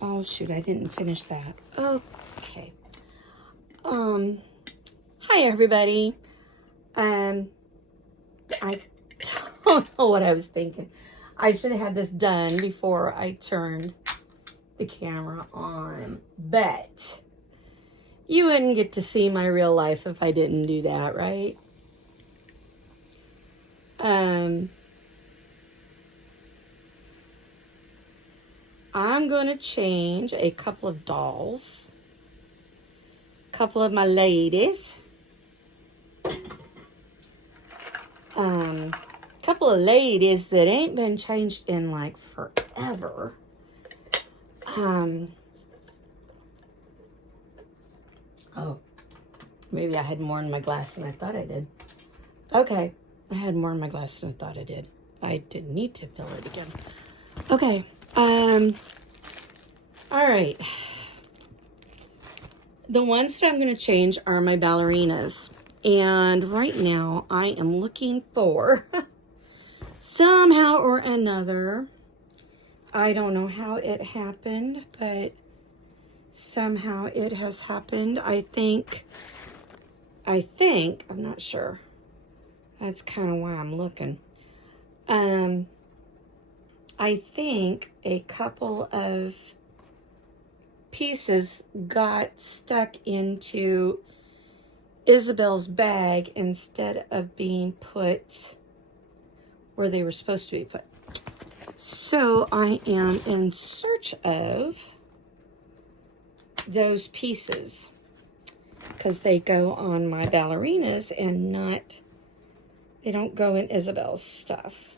Oh shoot, I didn't finish that. Okay. Hi everybody. I don't know what I was thinking. I should have had this done before I turned the camera on, but you wouldn't get to see my real life if I didn't do that, right? I'm going to change a couple of dolls, a couple of my ladies, couple of ladies that ain't been changed in like forever. Oh, maybe I had more in my glass than I thought I did. Okay, I had more in my glass than I thought I did. I didn't need to fill it again. Okay, all right. The ones that I'm going to change are my ballerinas. And right now I am looking for somehow or another. I don't know how it happened, but somehow it has happened. I think, I'm not sure. That's kind of why I'm looking. I think a couple of pieces got stuck into Isabel's bag instead of being put where they were supposed to be put. So I am in search of those pieces because they go on my ballerinas and they don't go in Isabel's stuff.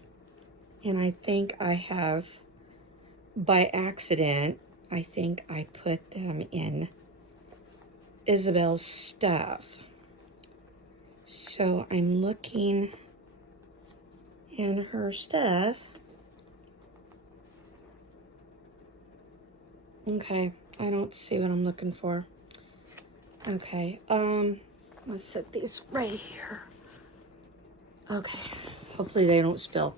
And I think I have, by accident, I think I put them in Isabel's stuff. So I'm looking in her stuff. Okay, I don't see what I'm looking for. Okay, let's set these right here. Okay, hopefully they don't spill.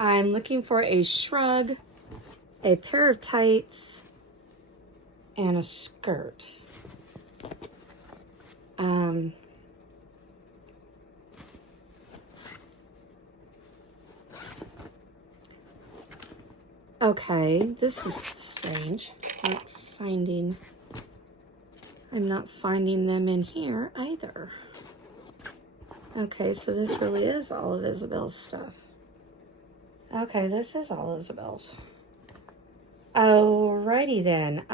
I'm looking for a shrug, a pair of tights, and a skirt. Okay, this is strange. I'm not finding them in here either. Okay, so this really is all of Isabel's stuff. Okay, this is all Isabel's. Alrighty then.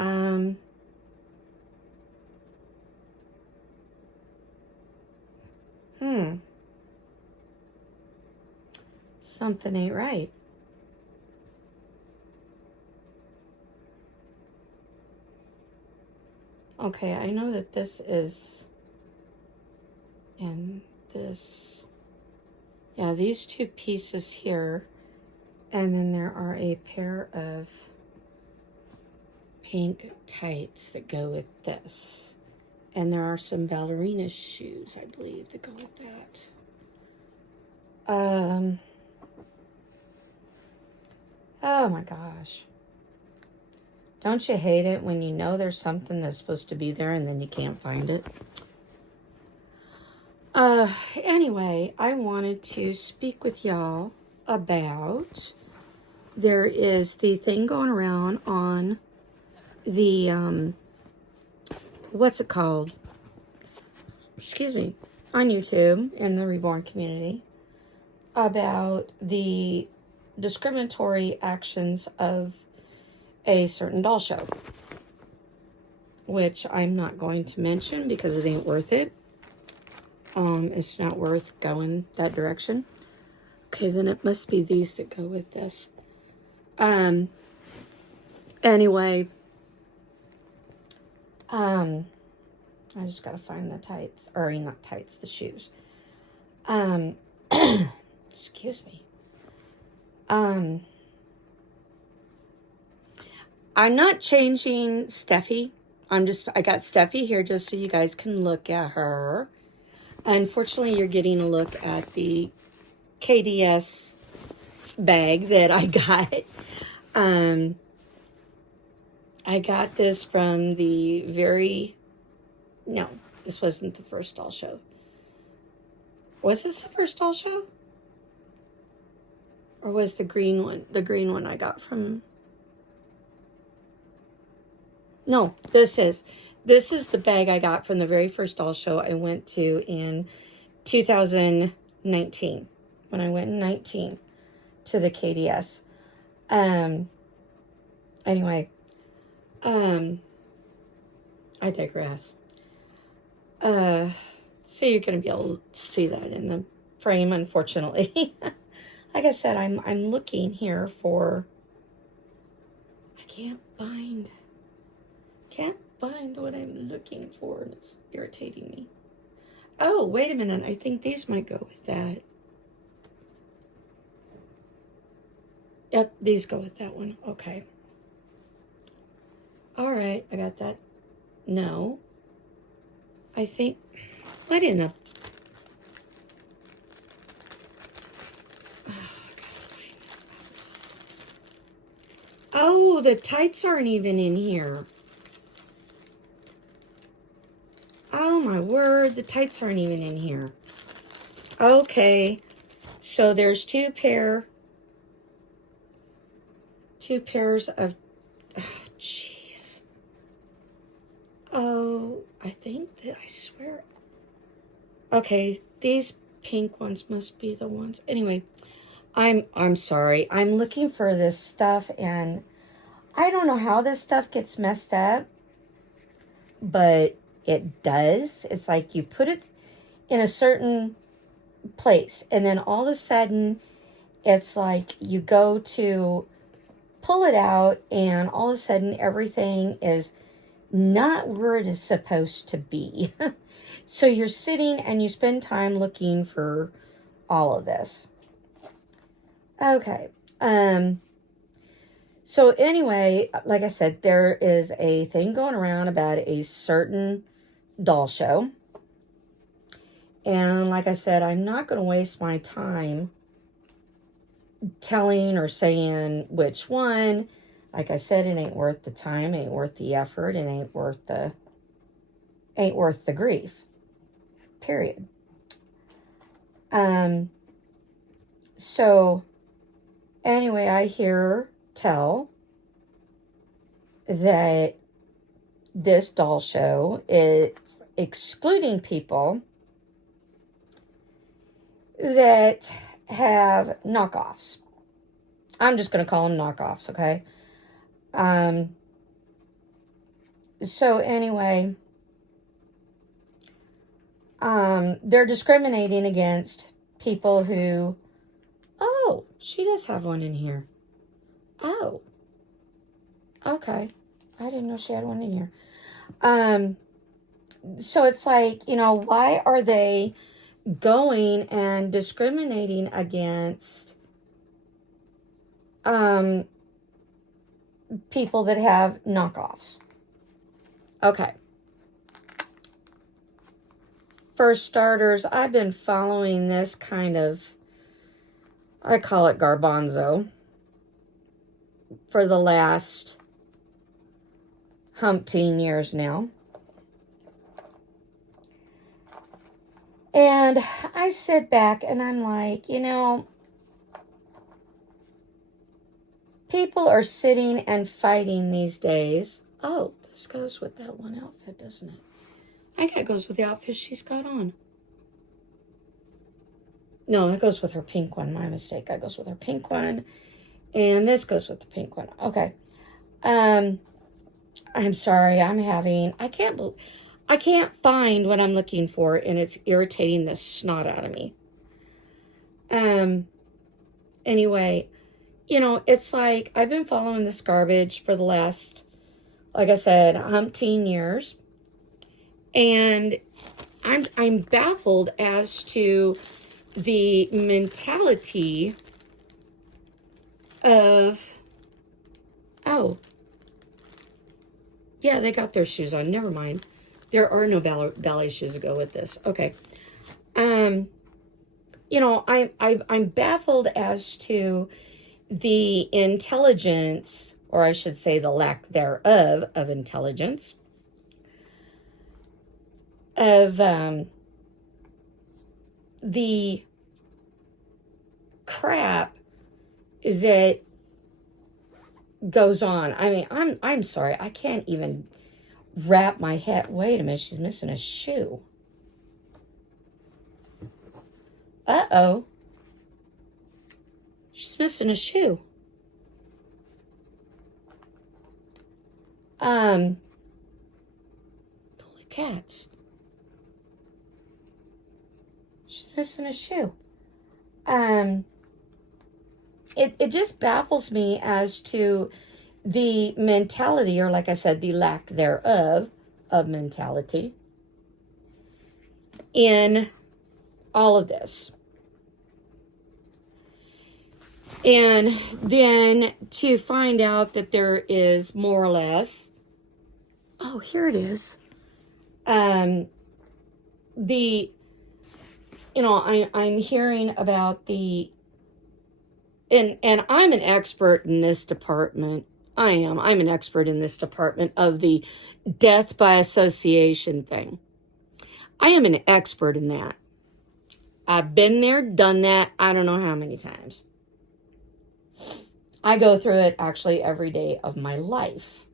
Something ain't right. Okay, I know that this is in this. Yeah, these two pieces here. And then there are a pair of pink tights that go with this. And there are some ballerina shoes, I believe, that go with that. Oh my gosh. Don't you hate it when you know there's something that's supposed to be there and then you can't find it? Anyway, I wanted to speak with y'all about, there is the thing going around on the, what's it called? Excuse me, on YouTube in the Reborn community about the discriminatory actions of a certain doll show, which I'm not going to mention because it ain't worth it. It's not worth going that direction. Okay, then it must be these that go with this. Anyway, I just gotta find the tights, or not tights, the shoes. Excuse me. I'm not changing Steffi. I got Steffi here just so you guys can look at her. Unfortunately, you're getting a look at the KDS bag that I got. I got this from no, this wasn't the first doll show. Was this the first doll show? Or was the green one I got from... No, this is the bag I got from the very first doll show I went to in 2019. When I went in 19 to the KDS. Anyway, I digress. So you're going to be able to see that in the frame, unfortunately. Like I said, I'm looking here for... I can't find what I'm looking for, and it's irritating me. Oh, wait a minute. I think these might go with that. Yep, these go with that one. Okay. All right, I got that. No. I think... What in the... Oh, the tights aren't even in here. Oh, my word. The tights aren't even in here. Okay. So there's two pairs of... Oh, jeez. Oh, I swear. Okay, these pink ones must be the ones. Anyway, I'm sorry. I'm looking for this stuff, and I don't know how this stuff gets messed up, but it does. It's like you put it in a certain place, and then all of a sudden, it's like you go to pull it out, and all of a sudden, everything is not where it is supposed to be. So you're sitting and you spend time looking for all of this. Okay. So anyway, like I said, there is a thing going around about a certain doll show. And like I said, I'm not going to waste my time telling or saying which one. Like I said, it ain't worth the time, ain't worth the effort, it ain't worth the grief. Period. So anyway, I hear tell that this doll show is excluding people that have knockoffs. I'm just going to call them knockoffs, okay? So anyway, they're discriminating against people who... Oh, she does have one in here. Oh. Okay. I didn't know she had one in here. So it's like, why are they going and discriminating against people that have knockoffs? Okay. For starters, I've been following this kind of, I call it garbanzo, for the last umpteen years now. And I sit back and I'm like, people are sitting and fighting these days. Oh, this goes with that one outfit, doesn't it? I think it goes with the outfit she's got on. No, that goes with her pink one. My mistake. That goes with her pink one. And this goes with the pink one. Okay. I'm sorry. I can't find what I'm looking for, and it's irritating the snot out of me. Anyway, it's like I've been following this garbage for the last, like I said, umpteen years. And I'm baffled as to the mentality of, oh, yeah, they got their shoes on. Never mind. There are no ballet shoes to go with this. Okay. I'm baffled as to the intelligence, or I should say the lack thereof of intelligence, of the crap that goes on. I mean, I'm sorry, I can't even wrap my head. Wait a minute, she's missing a shoe. Uh-oh. She's missing a shoe. Holy cats. She's missing a shoe. It just baffles me as to the mentality, or like I said, the lack thereof of mentality in all of this. And then to find out that there is more or less, oh, here it is. I'm hearing about the, and I'm an expert in this department. I'm an expert in this department of the death by association thing. I am an expert in that. I've been there, done that, I don't know how many times. I go through it actually every day of my life.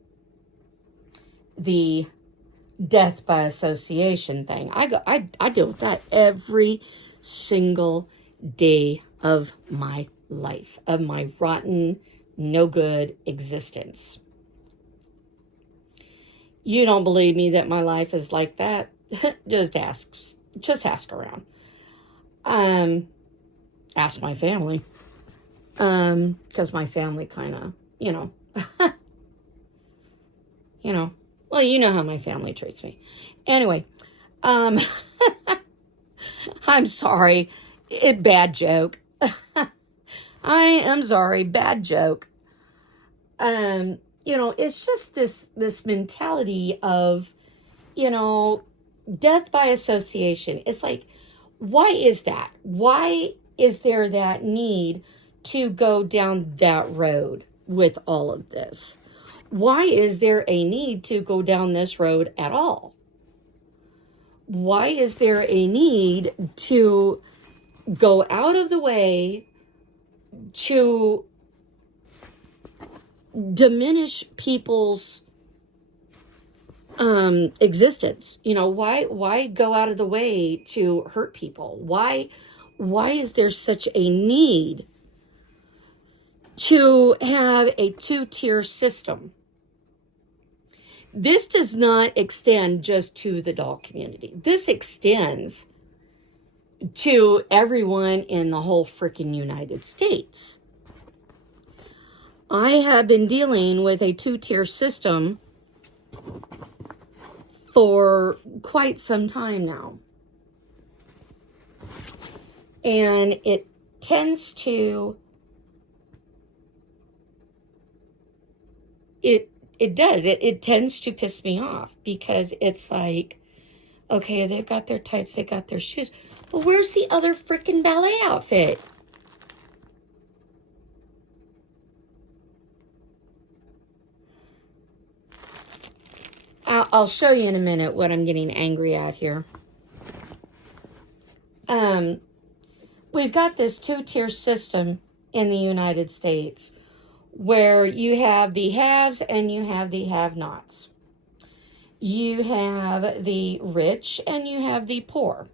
The death by association thing. I deal with that every single day of my life, of my rotten, no good existence. You don't believe me that my life is like that? Just ask around. Ask my family. Because my family kind of, well, you know how my family treats me. Anyway, I'm sorry. Bad joke. I am sorry. Bad joke. It's just this mentality of, death by association. It's like, why is that? Why is there that need to go down that road with all of this? Why is there a need to go down this road at all? Why is there a need to go out of the way to diminish people's existence? Why go out of the way to hurt people? Why is there such a need to have a two-tier system? This does not extend just to the doll community. This extends to everyone in the whole freaking United States. I have been dealing with a two-tier system for quite some time now. And it tends to, it tends to piss me off, because it's like, okay, they've got their tights, they got their shoes. Well, where's the other freaking ballet outfit? I'll show you in a minute what I'm getting angry at here. We've got this two-tier system in the United States where you have the haves and you have the have-nots. You have the rich and you have the poor.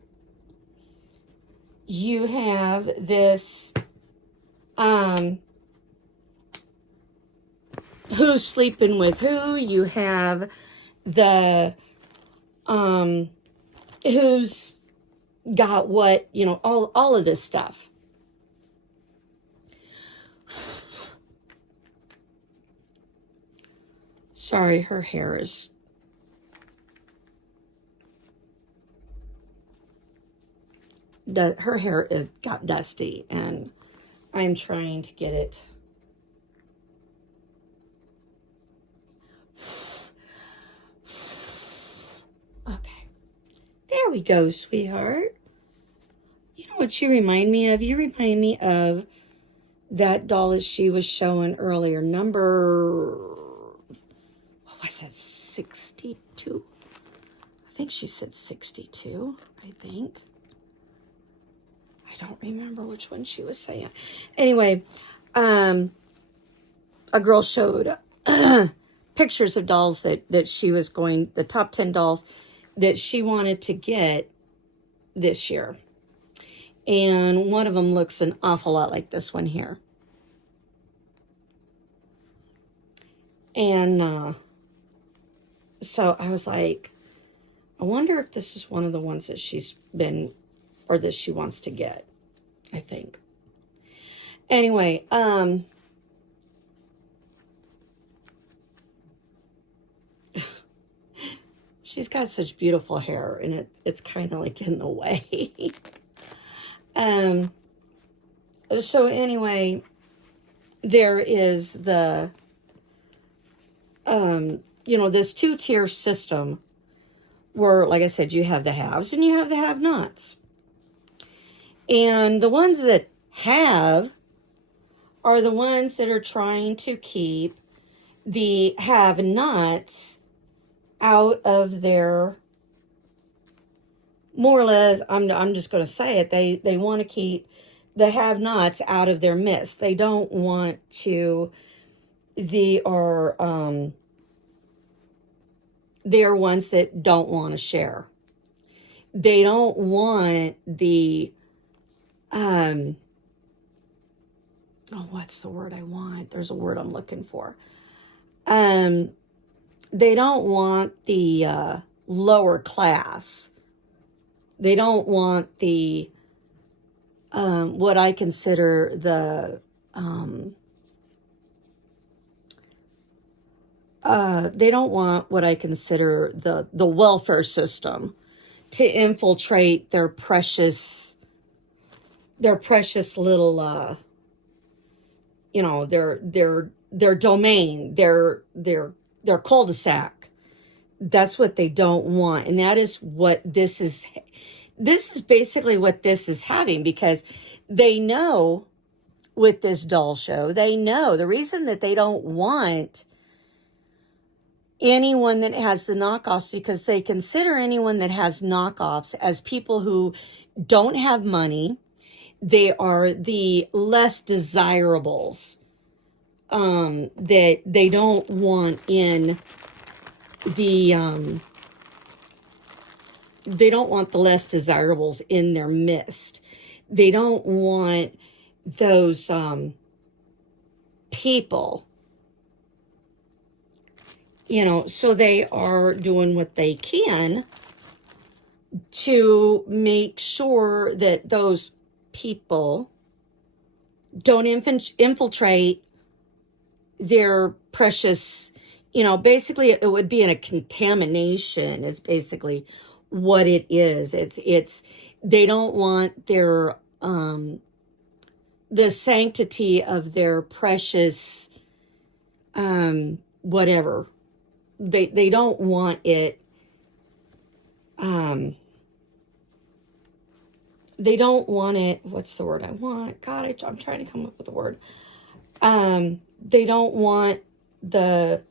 You have this, who's sleeping with who. You have the, who's got what, all of this stuff. Sorry, her hair is... her hair is got dusty, and I'm trying to get it... Okay. There we go, sweetheart. know what you remind me of? You remind me of that doll that she was showing earlier. Number, what was that, 62? I think she said 62, I think. I don't remember which one she was saying. Anyway, a girl showed pictures of dolls that she was going, the top 10 dolls that she wanted to get this year. And one of them looks an awful lot like this one here. And so I was like, I wonder if this is one of the ones that she's been, or that she wants to get, I think. Anyway, she's got such beautiful hair, and it's kind of like in the way. So anyway, there is the, this two-tier system where, like I said, you have the haves and you have the have-nots. And the ones that have are the ones that are trying to keep the have-nots out of their, more or less, I'm just going to say it, they want to keep the have-nots out of their midst. They don't want to, they are ones that don't want to share. They don't want the, what's the word I want? There's a word I'm looking for. They don't want the lower class. They don't want the, what I consider the, they don't want what I consider the welfare system to infiltrate their precious little, their domain, their cul-de-sac. That's what they don't want. And that is what this is basically what this is having, because they know with this doll show, they know the reason that they don't want anyone that has the knockoffs, because they consider anyone that has knockoffs as people who don't have money. They are the less desirables, that they don't want in the, they don't want the less desirables in their midst. They don't want those people, so they are doing what they can to make sure that those people don't infiltrate their precious, basically it would be in a contamination is basically what it is. It's they don't want their the sanctity of their precious whatever. They don't want it, they don't want it, what's the word I want? God, I'm trying to come up with a word. They don't want the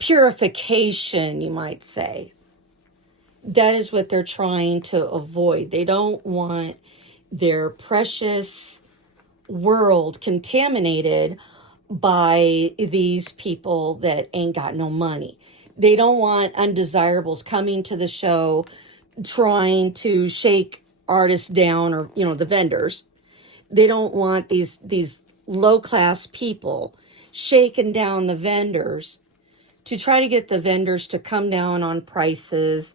purification, you might say. That is what they're trying to avoid. They don't want their precious world contaminated by these people that ain't got no money. They don't want undesirables coming to the show trying to shake artists down, or the vendors. They don't want these low class people shaking down the vendors to try to get the vendors to come down on prices,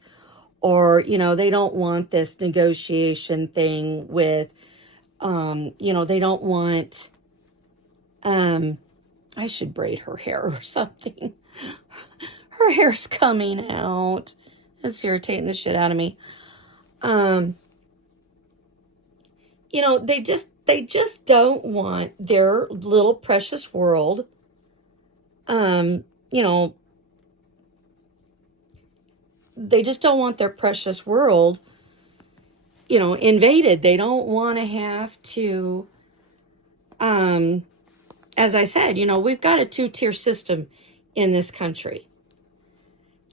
or they don't want this negotiation thing with they don't want I should braid her hair or something. Her hair's coming out. It's irritating the shit out of me. They just don't want their little precious world, they just don't want their precious world invaded. They don't want to have to, as I said, we've got a two-tier system in this country.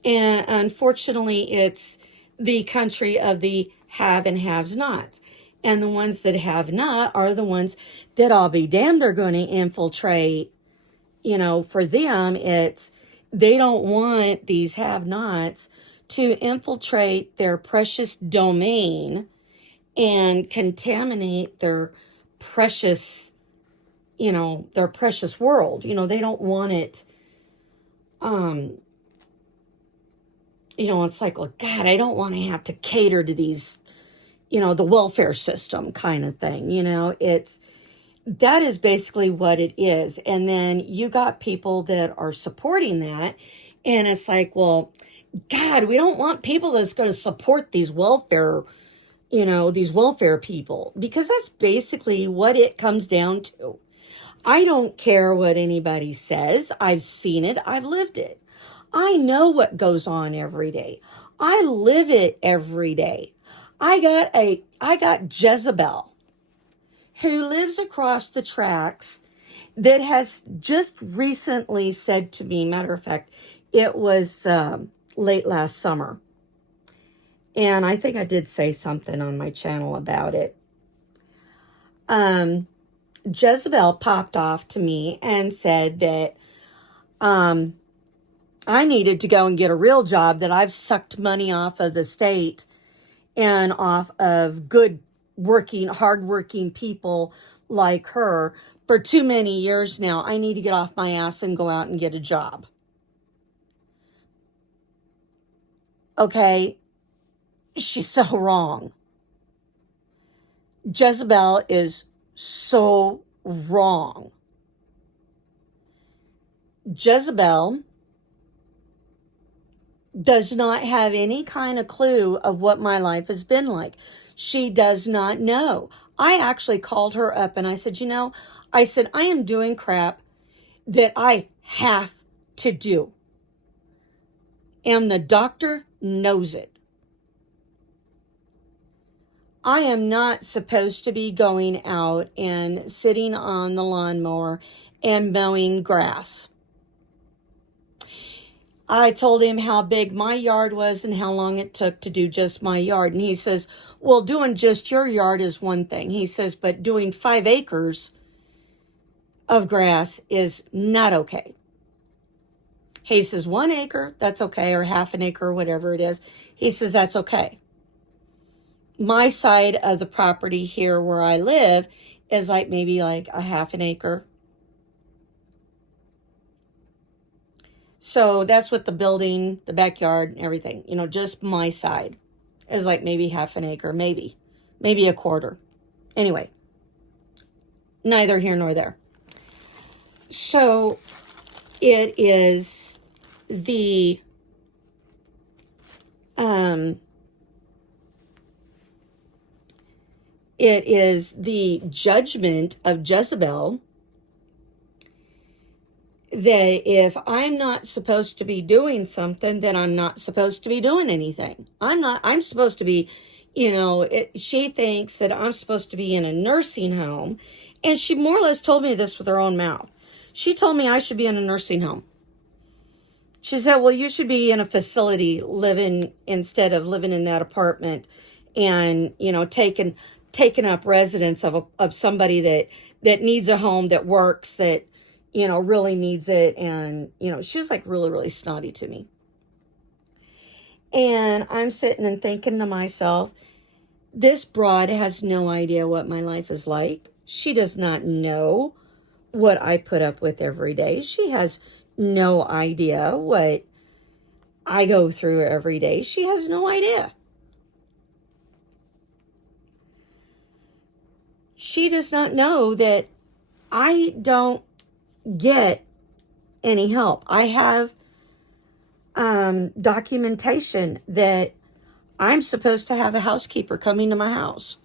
And unfortunately, it's the country of the have and haves nots. And the ones that have not are the ones that I'll be damned they're going to infiltrate. For them, they don't want these have nots to infiltrate their precious domain and contaminate their precious, their precious world. They don't want it. It's like, well, God, I don't want to have to cater to these, the welfare system kind of thing. That is basically what it is. And then you got people that are supporting that. And it's like, well, God, we don't want people that's going to support these welfare people, because that's basically what it comes down to. I don't care what anybody says. I've seen it. I've lived it. I know what goes on every day. I live it every day. I got Jezebel, who lives across the tracks, that has just recently said to me, matter of fact, it was late last summer. And I think I did say something on my channel about it. Jezebel popped off to me and said that I needed to go and get a real job, that I've sucked money off of the state and off of good working, hardworking people like her for too many years now. I need to get off my ass and go out and get a job. Okay, she's so wrong. Jezebel is so wrong. Jezebel does not have any kind of clue of what my life has been like. She does not know. I actually called her up and I said, I am doing crap that I have to do. And the doctor knows it. I am not supposed to be going out and sitting on the lawnmower and mowing grass. I told him how big my yard was and how long it took to do just my yard. And he says, well, doing just your yard is one thing. He says, but doing 5 acres of grass is not okay. He says, 1 acre, that's okay, or half an acre, or whatever it is. He says, that's okay. My side of the property here where I live is maybe a half an acre. So that's with the building, the backyard, and everything. Just my side is maybe half an acre, maybe a quarter. Anyway, neither here nor there. So it is the judgment of Jezebel that if I'm not supposed to be doing something, then I'm not supposed to be doing anything. I'm supposed to be, she thinks that I'm supposed to be in a nursing home. And she more or less told me this with her own mouth. She told me I should be in a nursing home. She said, well, you should be in a facility living instead of living in that apartment and, taking up residence of somebody that needs a home, that works, that, really needs it. And, she was really, really snotty to me. And I'm sitting and thinking to myself, this broad has no idea what my life is like. She does not know what I put up with every day. She has no idea what I go through every day. She has no idea. She does not know that I don't get any help. I have documentation that I'm supposed to have a housekeeper coming to my house.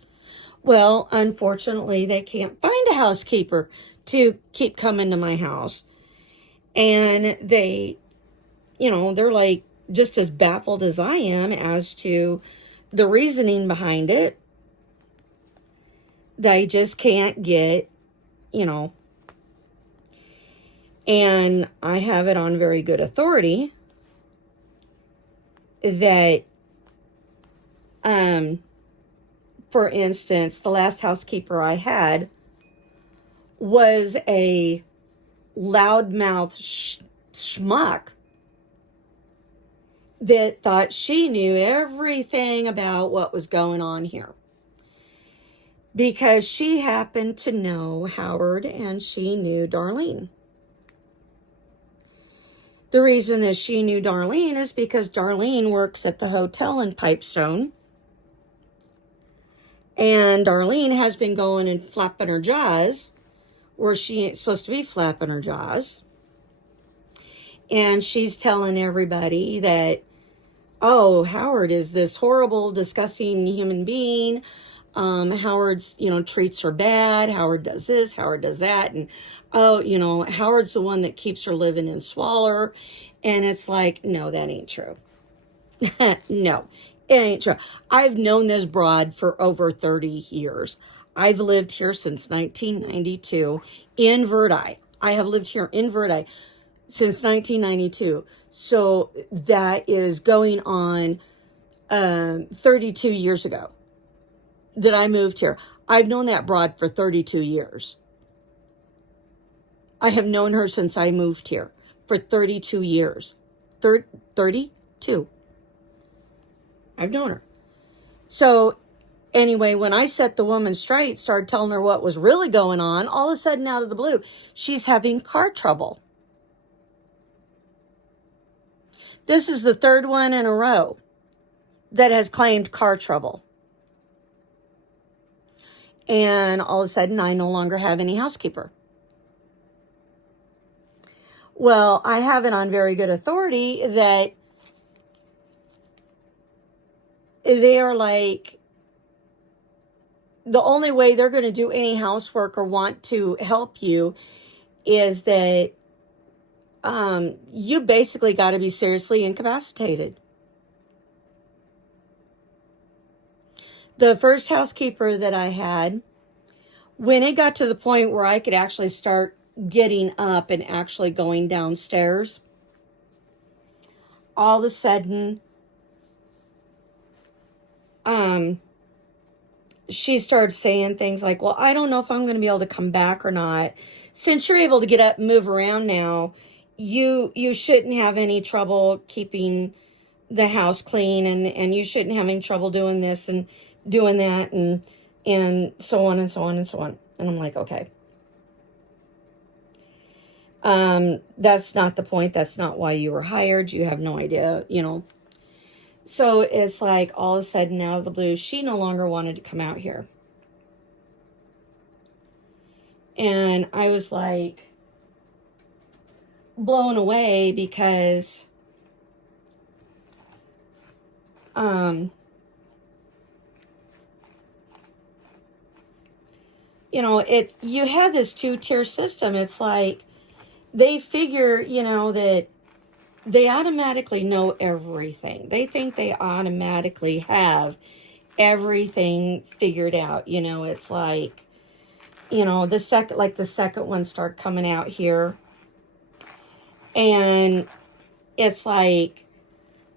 Well, unfortunately, they can't find a housekeeper to keep coming to my house. And they, they're just as baffled as I am as to the reasoning behind it. They just can't get, you know, and I have it on very good authority that, for instance, the last housekeeper I had was a loudmouth schmuck that thought she knew everything about what was going on here. Because she happened to know Howard and she knew Darlene. The reason that she knew Darlene is because Darlene works at the hotel in Pipestone. And Darlene has been going and flapping her jaws where she ain't supposed to be flapping her jaws. And she's telling everybody that, oh, Howard is this horrible, disgusting human being. Howard's, treats her bad. Howard does this, Howard does that. And, oh, Howard's the one that keeps her living in Swaller. And it's like, no, that ain't true. No, it ain't true. I've known this broad for over 30 years. I've lived here since 1992 in Verdi. I have lived here in Verdi since 1992. So that is going on 32 years ago that I moved here. I've known that broad for 32 years. I have known her since I moved here for 32 years. 32. I've known her. So anyway, when I set the woman straight, started telling her what was really going on, all of a sudden out of the blue, she's having car trouble. This is the third one in a row that has claimed car trouble. And all of a sudden, I no longer have any housekeeper. Well, I have it on very good authority that they are like, the only way they're going to do any housework or want to help you is that you basically got to be seriously incapacitated. The first housekeeper that I had, when it got to the point where I could actually start getting up and actually going downstairs, all of a sudden, she started saying things like, well, I don't know if I'm going to be able to come back or not. Since you're able to get up and move around now, you shouldn't have any trouble keeping the house clean, and you shouldn't have any trouble doing this and doing that, and so on and so on and so on. And I'm like, okay. That's not the point. That's not why you were hired. You have no idea, So it's like all of a sudden out of the blue, she no longer wanted to come out here. And I was like blown away because it's, you have this 2-tier system. It's like they figure, that they automatically know everything. They think they automatically have everything figured out. It's like, the second one started coming out here. And it's like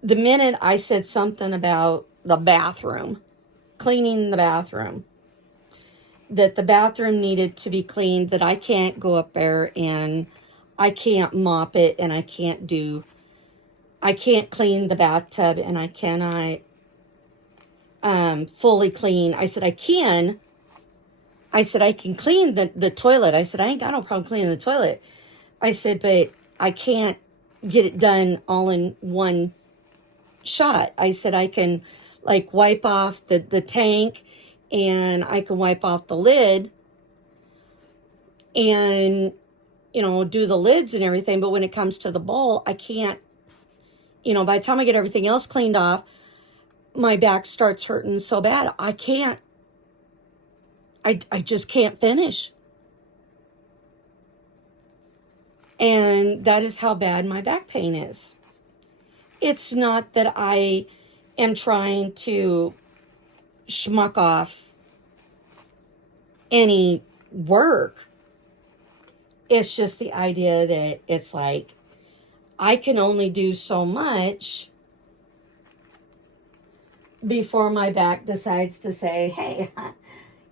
the minute I said something about the bathroom, cleaning the bathroom, that the bathroom needed to be cleaned, that I can't go up there and I can't mop it, and I can't clean the bathtub, and I cannot fully clean. I said, I can clean the toilet. I said, I ain't got no problem cleaning the toilet. I said, but I can't get it done all in one shot. I said, I can wipe off the tank, and I can wipe off the lid and, do the lids and everything. But when it comes to the bowl, I can't, by the time I get everything else cleaned off, my back starts hurting so bad. I just can't finish. And that is how bad my back pain is. It's not that I am trying to schmuck off any work. It's just the idea that it's like, I can only do so much before my back decides to say, hey,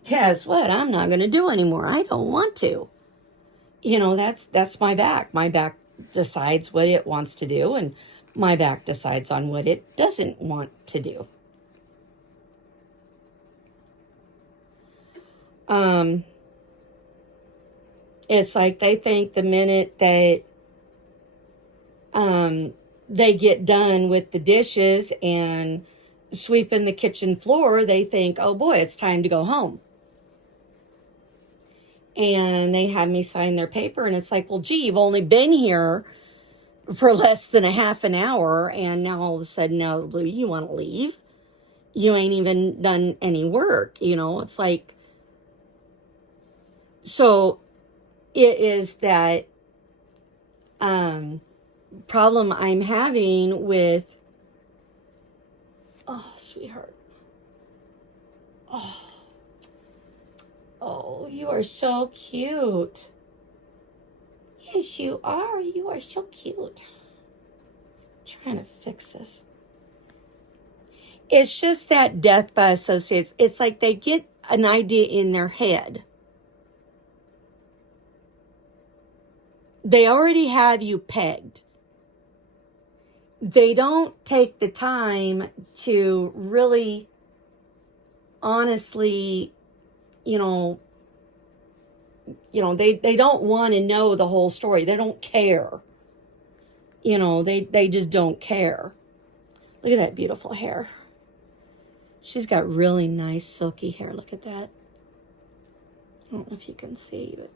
guess what? I'm not going to do anymore. I don't want to. You know, that's my back. My back decides what it wants to do, and my back decides on what it doesn't want to do. It's like they think the minute that they get done with the dishes and sweeping the kitchen floor, they think, oh boy, it's time to go home. And they have me sign their paper, and it's like, well, gee, you've only been here for less than a half an hour, and now all of a sudden, now you want to leave? You ain't even done any work, you know? It's like, so it is that problem I'm having with, oh, sweetheart. Oh, you are so cute. Yes, you are. You are so cute. I'm trying to fix this. It's just that death by associates. It's like they get an idea in their head. They already have you pegged. They don't take the time to really, honestly, they don't want to know the whole story. They don't care. They just don't care. Look at that beautiful hair. She's got really nice silky hair. Look at that. I don't know if you can see, but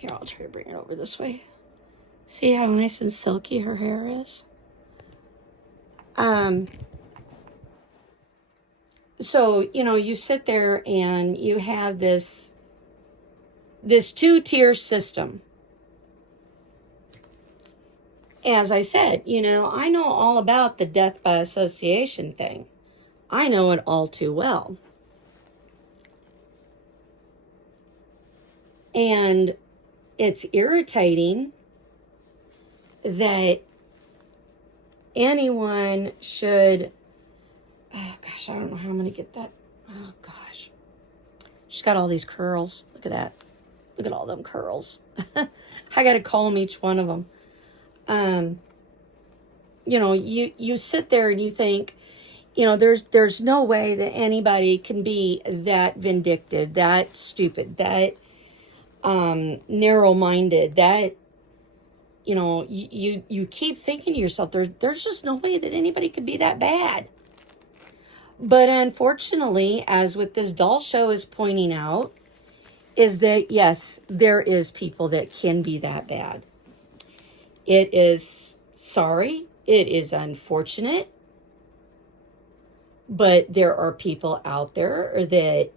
here, I'll try to bring it over this way. See how nice and silky her hair is? So, you sit there and you have this two-tier system. As I said, I know all about the death by association thing. I know it all too well. And it's irritating that anyone should, oh gosh, I don't know how I'm going to get that. Oh gosh. She's got all these curls. Look at that. Look at all them curls. I got to comb each one of them. You sit there and you think, there's no way that anybody can be that vindictive, that stupid, that narrow-minded, that, you keep thinking to yourself, there's just no way that anybody could be that bad. But unfortunately, as with this doll show is pointing out, is that, yes, there is people that can be that bad. It is sorry. It is unfortunate. But there are people out there that,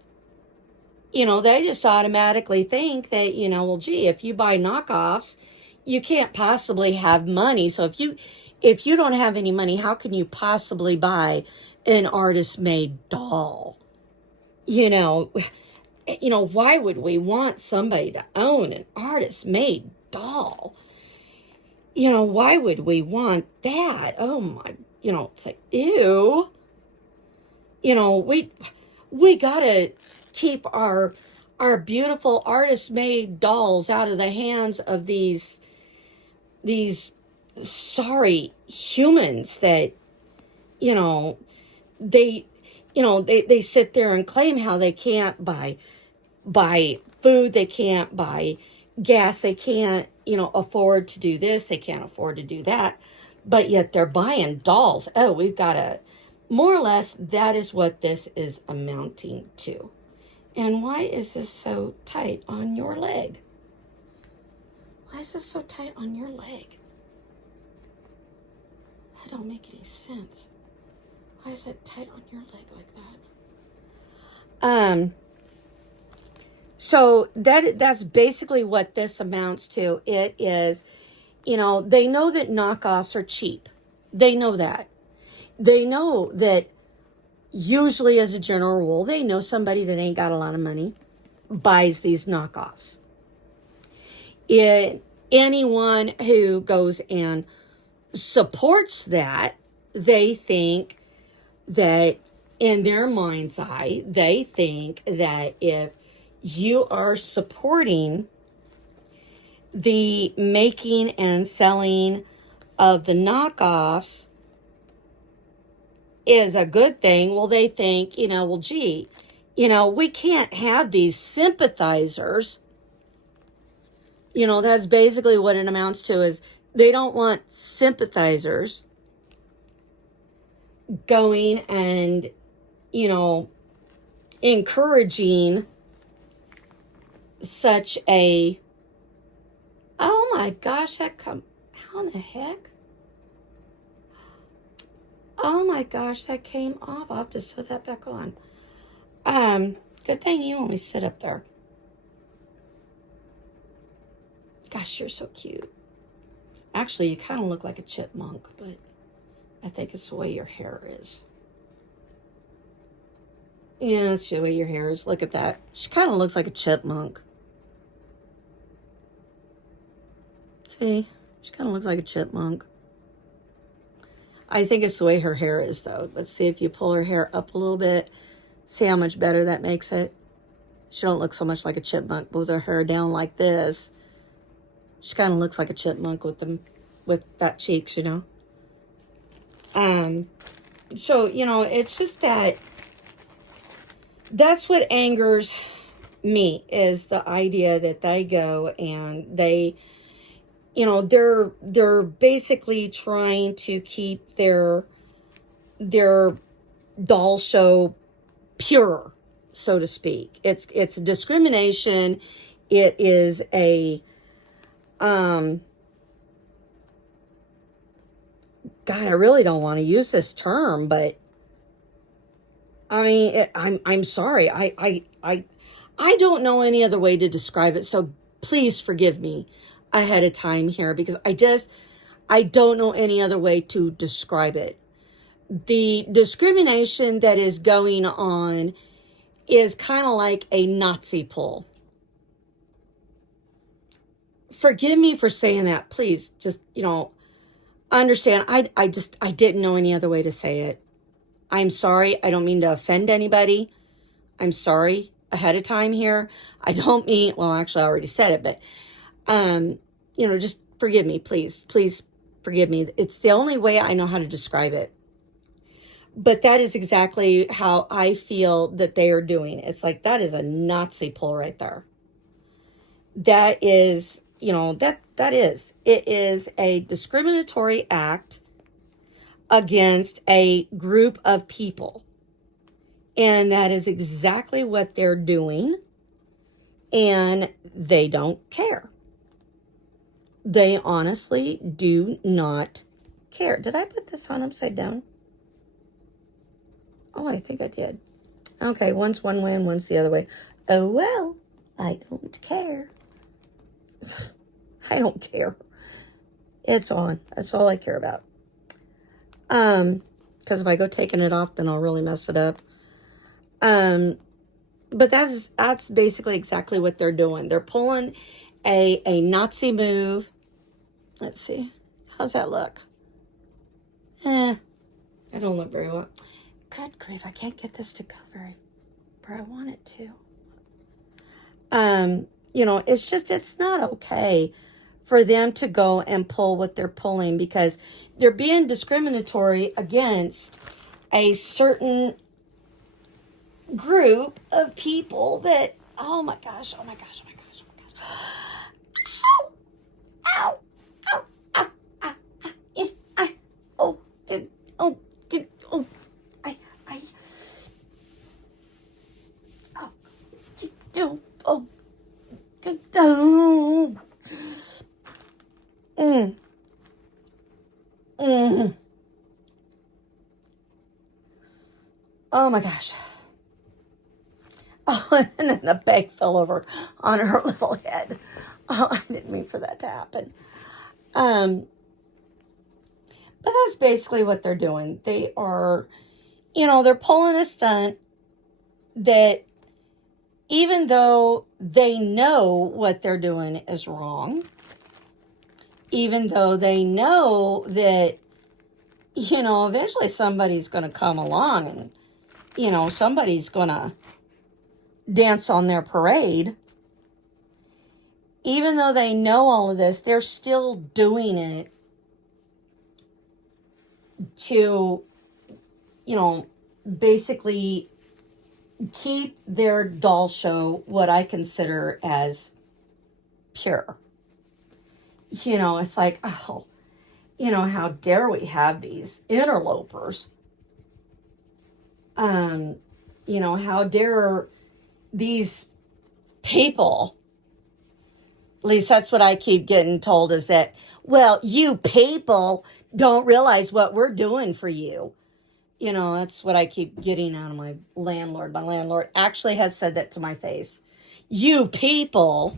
they just automatically think that, well, gee, if you buy knockoffs, you can't possibly have money. So if you don't have any money, how can you possibly buy an artist-made doll? Why would we want somebody to own an artist-made doll? Why would we want that? Oh my, it's like, ew. We gotta keep our beautiful artist-made dolls out of the hands of these sorry humans that, they sit there and claim how they can't buy food, they can't buy gas, they can't, afford to do this, they can't afford to do that, but yet they're buying dolls. Oh, we've got to, more or less, that is what this is amounting to. And why is this so tight on your leg? Why is this so tight on your leg? That don't make any sense. Why is it tight on your leg like that? So that's basically what this amounts to. It is, they know that knockoffs are cheap. They know that. They know that usually, as a general rule, they know somebody that ain't got a lot of money buys these knockoffs. Anyone who goes and supports that, they think that in their mind's eye, they think that if you are supporting the making and selling of the knockoffs is a good thing. Well, they think, well, gee, we can't have these sympathizers. That's basically what it amounts to, is they don't want sympathizers going and, encouraging such a, oh my gosh, how in the heck? Oh my gosh, that came off. I'll have to sew that back on. Good thing you only sit up there. Gosh, you're so cute. Actually, you kind of look like a chipmunk, but I think it's the way your hair is. Yeah, it's the way your hair is. Look at that. She kind of looks like a chipmunk. See? She kind of looks like a chipmunk. I think it's the way her hair is, though. Let's see if you pull her hair up a little bit. See how much better that makes it? She don't look so much like a chipmunk with her hair down like this. She kind of looks like a chipmunk with fat cheeks, So, it's just that's what angers me, is the idea that they go and they, they're basically trying to keep their doll show pure, so to speak. It's discrimination. It is a, God, I really don't want to use this term, but I mean, I'm sorry. I don't know any other way to describe it. So please forgive me ahead of time here, because I don't know any other way to describe it. The discrimination that is going on is kind of like a Nazi pull. Forgive me for saying that. Please just, understand. I didn't know any other way to say it. I'm sorry. I don't mean to offend anybody. I'm sorry ahead of time here. I don't mean, well, actually I already said it, but, just forgive me, please. Please forgive me. It's the only way I know how to describe it. But that is exactly how I feel that they are doing. It's like, that is a Nazi pull right there. That is, it is a discriminatory act against a group of people. And that is exactly what they're doing. And they don't care. They honestly do not care. Did I put this on upside down? Oh, I think I did. Okay, one's one way and one's the other way. Oh, well, I don't care. I don't care. It's on. That's all I care about. Because if I go taking it off, then I'll really mess it up. But that's basically exactly what they're doing. They're pulling a Nazi move. Let's see. How's that look? I don't look very well. Good grief, I can't get this to go where I want it to. It's not okay for them to go and pull what they're pulling, because they're being discriminatory against a certain group of people that, oh my gosh. Ow, ow, ow, ow, ow, oh, oh my gosh. Oh, and then the bag fell over on her little head. Oh, I didn't mean for that to happen. But that's basically what they're doing. They are, they're pulling a stunt that even though they know what they're doing is wrong, even though they know that, eventually somebody's going to come along and, somebody's going to dance on their parade, even though they know all of this, they're still doing it to, basically keep their doll show what I consider as pure. It's like, oh, how dare we have these interlopers? How dare these people, at least that's what I keep getting told, is that, well, you people don't realize what we're doing for you. That's what I keep getting out of my landlord. My landlord actually has said that to my face. You people.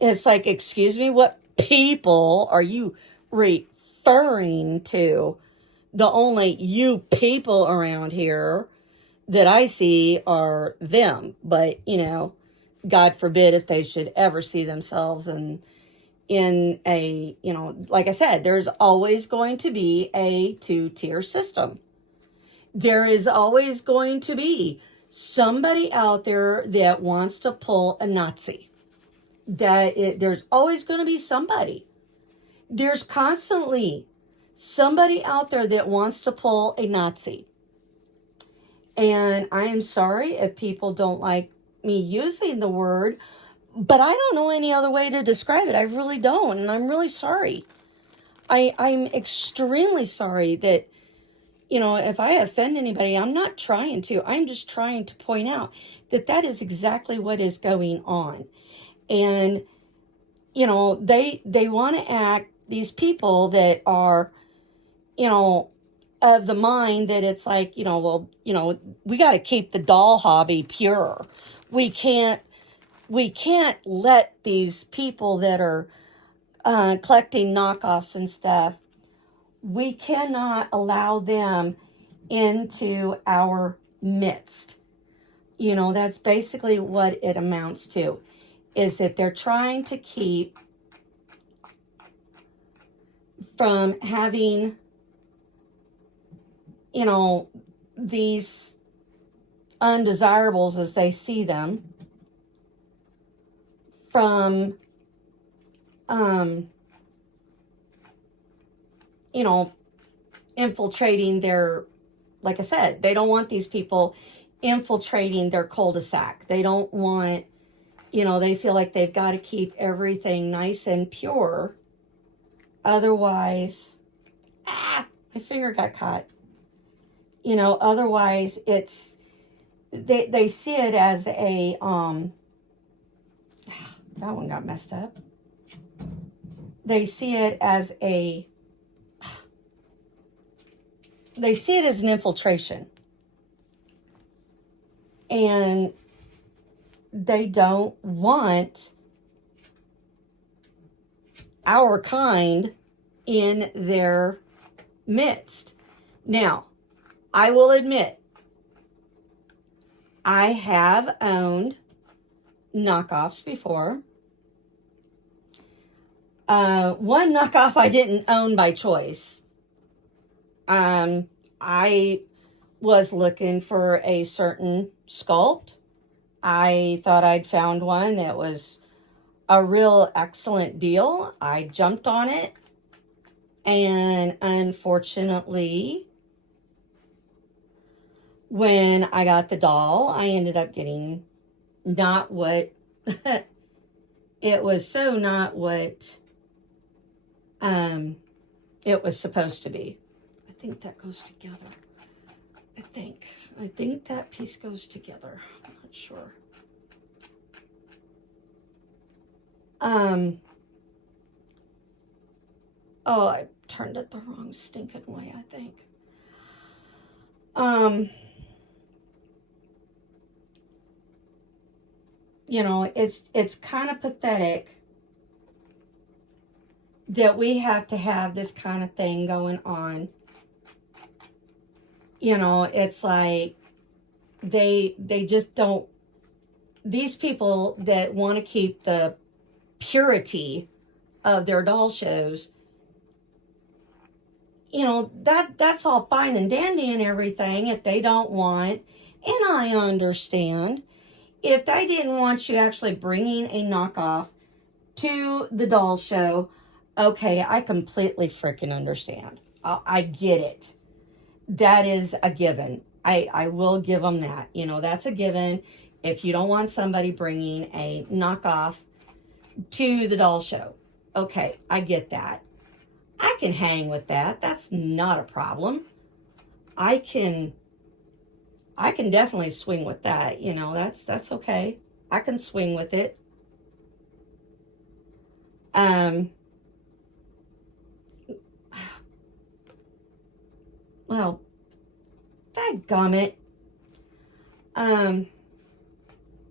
It's like, excuse me, what people are you referring to? The only you people around here that I see are them. But, God forbid if they should ever see themselves in a, like I said, there's always going to be a two-tier system. There is always going to be somebody out there that wants to pull a Nazi. There's always going to be somebody. There's constantly somebody out there that wants to pull a Nazi. And I am sorry if people don't like me using the word, but I don't know any other way to describe it. I really don't. And I'm really sorry. I'm extremely sorry that, if I offend anybody, I'm not trying to. I'm just trying to point out that is exactly what is going on. And, they want to act, these people that are, of the mind that it's like, we got to keep the doll hobby pure. We can't let these people that are collecting knockoffs and stuff, we cannot allow them into our midst. That's basically what it amounts to, is that they're trying to keep from having, these undesirables as they see them from, infiltrating their, like I said, they don't want these people infiltrating their cul-de-sac. They don't want, they feel like they've got to keep everything nice and pure. Otherwise, my finger got caught. Otherwise they see it as a, that one got messed up. They see it as an infiltration. And they don't want our kind in their midst. Now, I will admit, I have owned knockoffs before. One knockoff I didn't own by choice. I was looking for a certain sculpt. I thought I'd found one that was a real excellent deal. I jumped on it, and unfortunately, when I got the doll, I ended up getting not what it was, so not what it was supposed to be. I think that goes together. I think that piece goes together. I'm not sure. Oh, I turned it the wrong stinking way, I think. It's kind of pathetic that we have to have this kind of thing going on. It's like they just don't these people that want to keep the purity of their doll shows, you know, that's all fine and dandy and everything if they don't want, and I understand, if they didn't want you actually bringing a knockoff to the doll show, okay, I completely freaking understand. I get it. That is a given. I will give them that. You know, that's a given. If you don't want somebody bringing a knockoff to the doll show. Okay, I get that. I can hang with that. That's not a problem. I can definitely swing with that. You know, that's okay. I can swing with it. Well, dadgummit.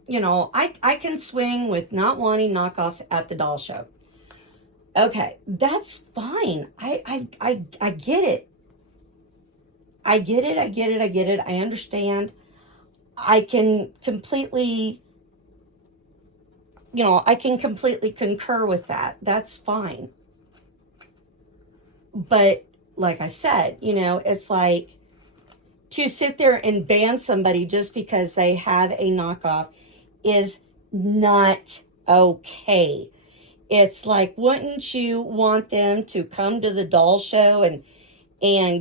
You know, I can swing with not wanting knockoffs at the doll show. Okay, that's fine. I get it. I get it. I get it. I get it. I understand. I can completely, you know, I can completely concur with that. That's fine. But like I said, you know, it's like to sit there and ban somebody just because they have a knockoff is not okay. It's like, wouldn't you want them to come to the doll show and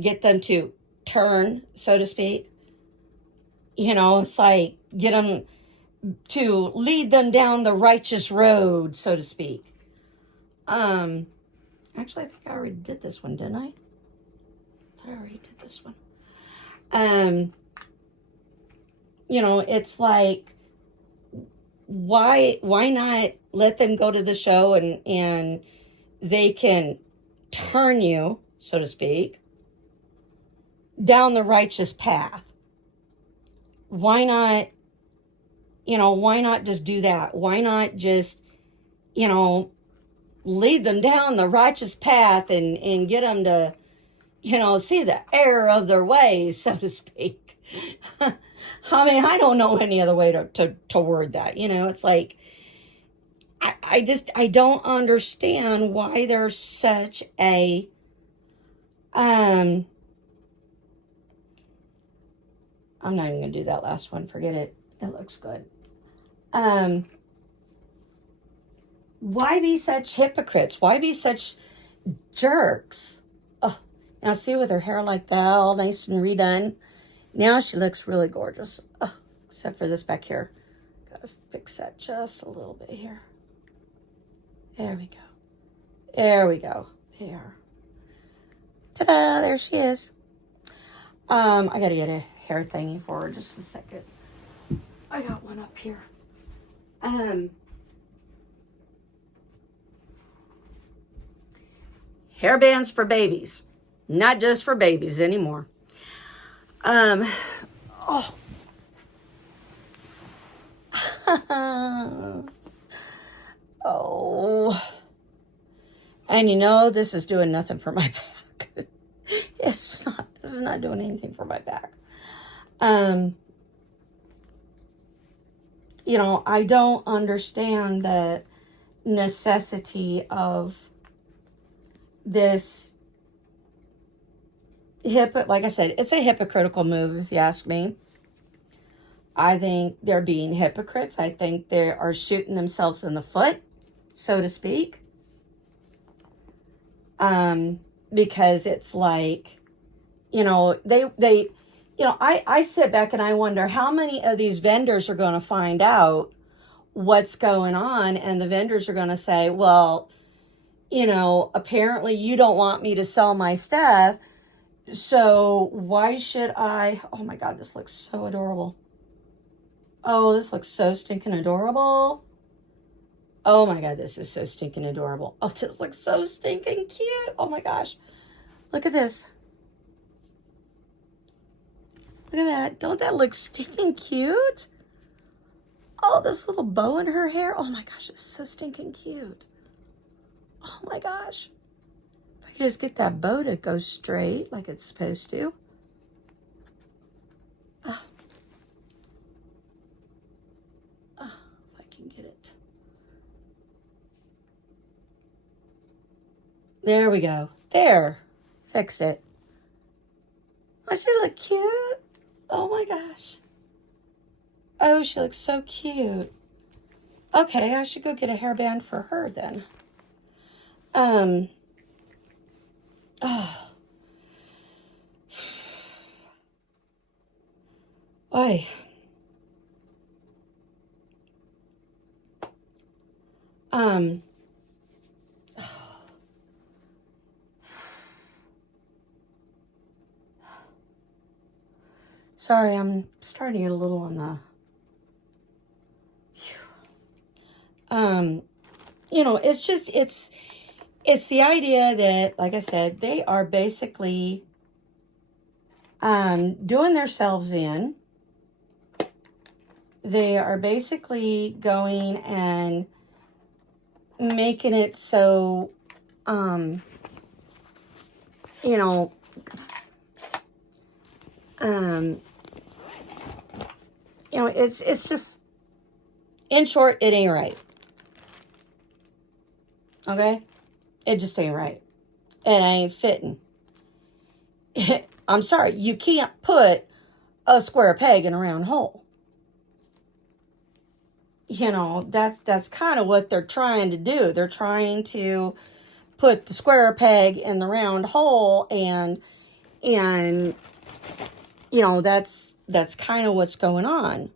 get them to turn, so to speak? You know, it's like get them to lead them down the righteous road, so to speak. Actually, I think I already did this one, didn't I? I thought I already did this one. You know, it's like, why not let them go to the show and they can turn you, so to speak, down the righteous path? Why not, you know, why not just do that? Why not just, you know, lead them down the righteous path and get them to, you know, see the error of their ways, so to speak. I mean, I don't know any other way to word that. You know, it's like, I don't understand why there's such a, I'm not even going to do that last one. Forget it. It looks good. Why be such hypocrites? Why be such jerks? Oh, now see, with her hair like that, all nice and redone. Now she looks really gorgeous. Oh, except for this back here. Gotta fix that just a little bit here. There we go. There we go. There. Ta-da! There she is. I gotta get a hair thingy for her just a second. I got one up here. Hair bands for babies. Not just for babies anymore. Oh. Oh. And you know, this is doing nothing for my back. This is not doing anything for my back. You know, I don't understand the necessity of this like I said, it's a hypocritical move, if you ask me. I think they're being hypocrites. I think they are shooting themselves in the foot, so to speak. Because it's like, you know, I sit back and I wonder how many of these vendors are going to find out what's going on, and the vendors are going to say, well, you know, apparently you don't want me to sell my stuff, so why should I? Oh my God, this looks so adorable. Oh, this looks so stinking adorable. Oh my God, this is so stinking adorable. Oh, this looks so stinking cute. Oh my gosh. Look at this. Look at that. Don't that look stinking cute? Oh, this little bow in her hair. Oh my gosh, it's so stinking cute. Oh my gosh. If I could just get that bow to go straight like it's supposed to. There we go. There. Fixed it. Oh, she look cute. Oh my gosh. Oh, she looks so cute. Okay, I should go get a hairband for her then. Oh. Oy. Um. Sorry, I'm starting to get a little on the... You know, it's just, it's the idea that, like I said, they are basically doing themselves in. They are basically going and making it so, you know, it's just, in short, it ain't right. Okay? It just ain't right. It ain't fitting. I'm sorry, you can't put a square peg in a round hole. You know, that's kind of what they're trying to do. They're trying to put the square peg in the round hole, and you know, that's kind of what's going on.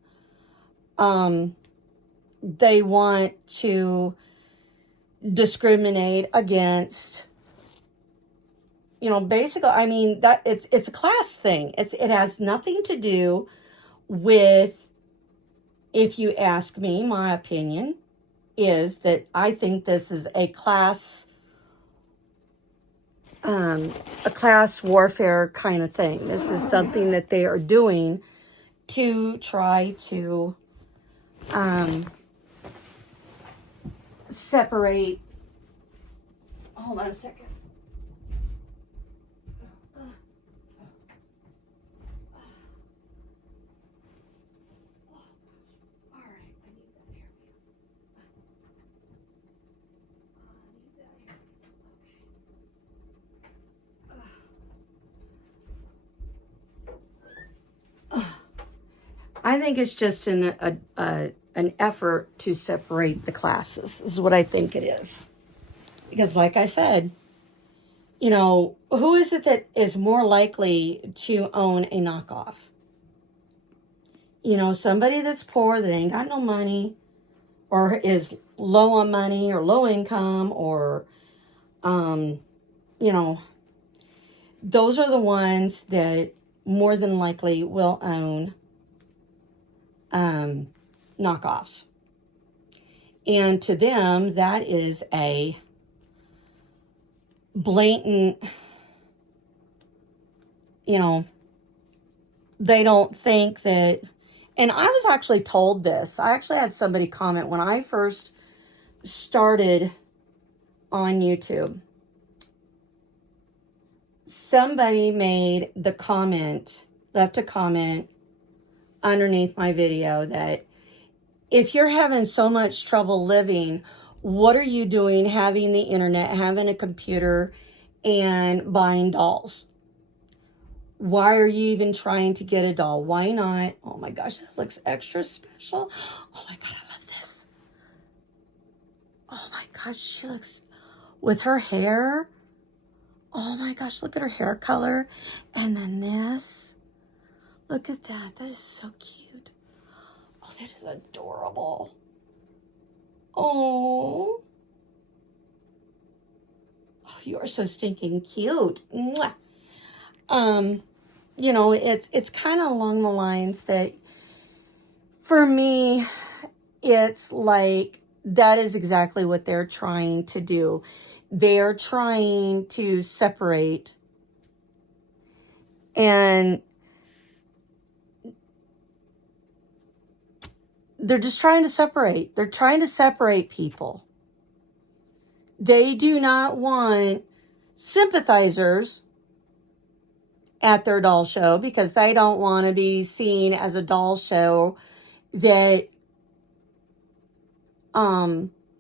They want to discriminate against, you know, basically, I mean, that it's a class thing. It has nothing to do with, if you ask me, my opinion is that I think this is a class warfare kind of thing. This is something that they are doing to try to separate. Hold on a second. I think it's just an effort to separate the classes, is what I think it is. Because like I said, you know, who is it that is more likely to own a knockoff? You know, somebody that's poor, that ain't got no money, or is low on money, or low income, or, you know, those are the ones that more than likely will own knockoffs. And to them, that is a blatant, you know, they don't think that, and I was actually told this. I actually had somebody comment when I first started on YouTube. Somebody made the comment, left a comment underneath my video that if you're having so much trouble living, what are you doing having the internet, having a computer, and buying dolls? Why are you even trying to get a doll? Why not? Oh my gosh, that looks extra special. Oh my God, I love this. Oh my gosh, she looks, with her hair. Oh my gosh, look at her hair color. And then this. Look at that. That is so cute. Oh, that is adorable. Oh. Oh, you are so stinking cute. Mwah. You know, it's kind of along the lines that, for me, it's like, that is exactly what they're trying to do. They're trying to separate, and they're just trying to separate. They're trying to separate people. They do not want sympathizers at their doll show, because they don't want to be seen as a doll show that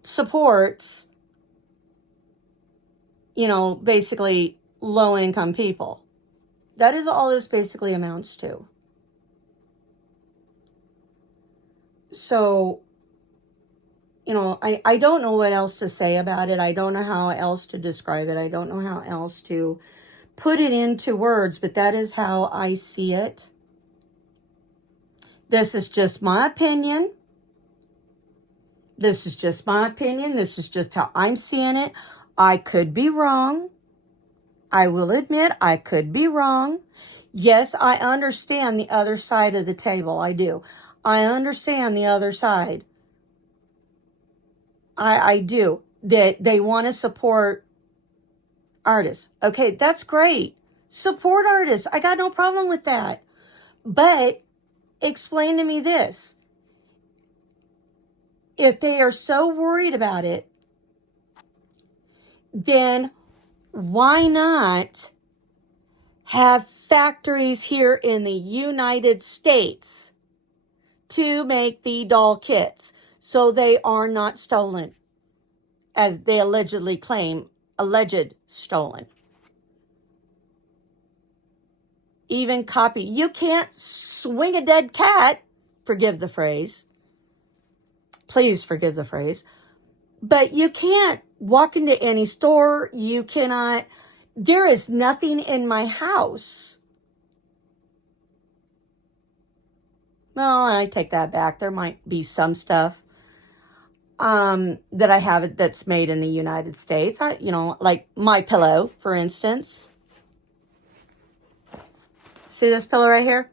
supports, basically low-income people. That is all this basically amounts to. So, I don't know what else to say about it. I don't know how else to describe it. I don't know how else to put it into words, but that is how I see it. This is just my opinion. This is just my opinion. This is just how I'm seeing it. I could be wrong. I will admit I could be wrong. Yes, I understand the other side of the table. I do. I understand the other side. I do. That they want to support artists. Okay, that's great. Support artists. I got no problem with that. But explain to me this. If they are so worried about it, then why not have factories here in the United States to make the doll kits so they are not stolen, as they allegedly claim, alleged stolen. Even copy. You can't swing a dead cat, forgive the phrase. Please forgive the phrase. But you can't walk into any store. You cannot. There is nothing in my house. Well, I take that back. There might be some stuff that I have that's made in the United States. Like my pillow, for instance. See this pillow right here?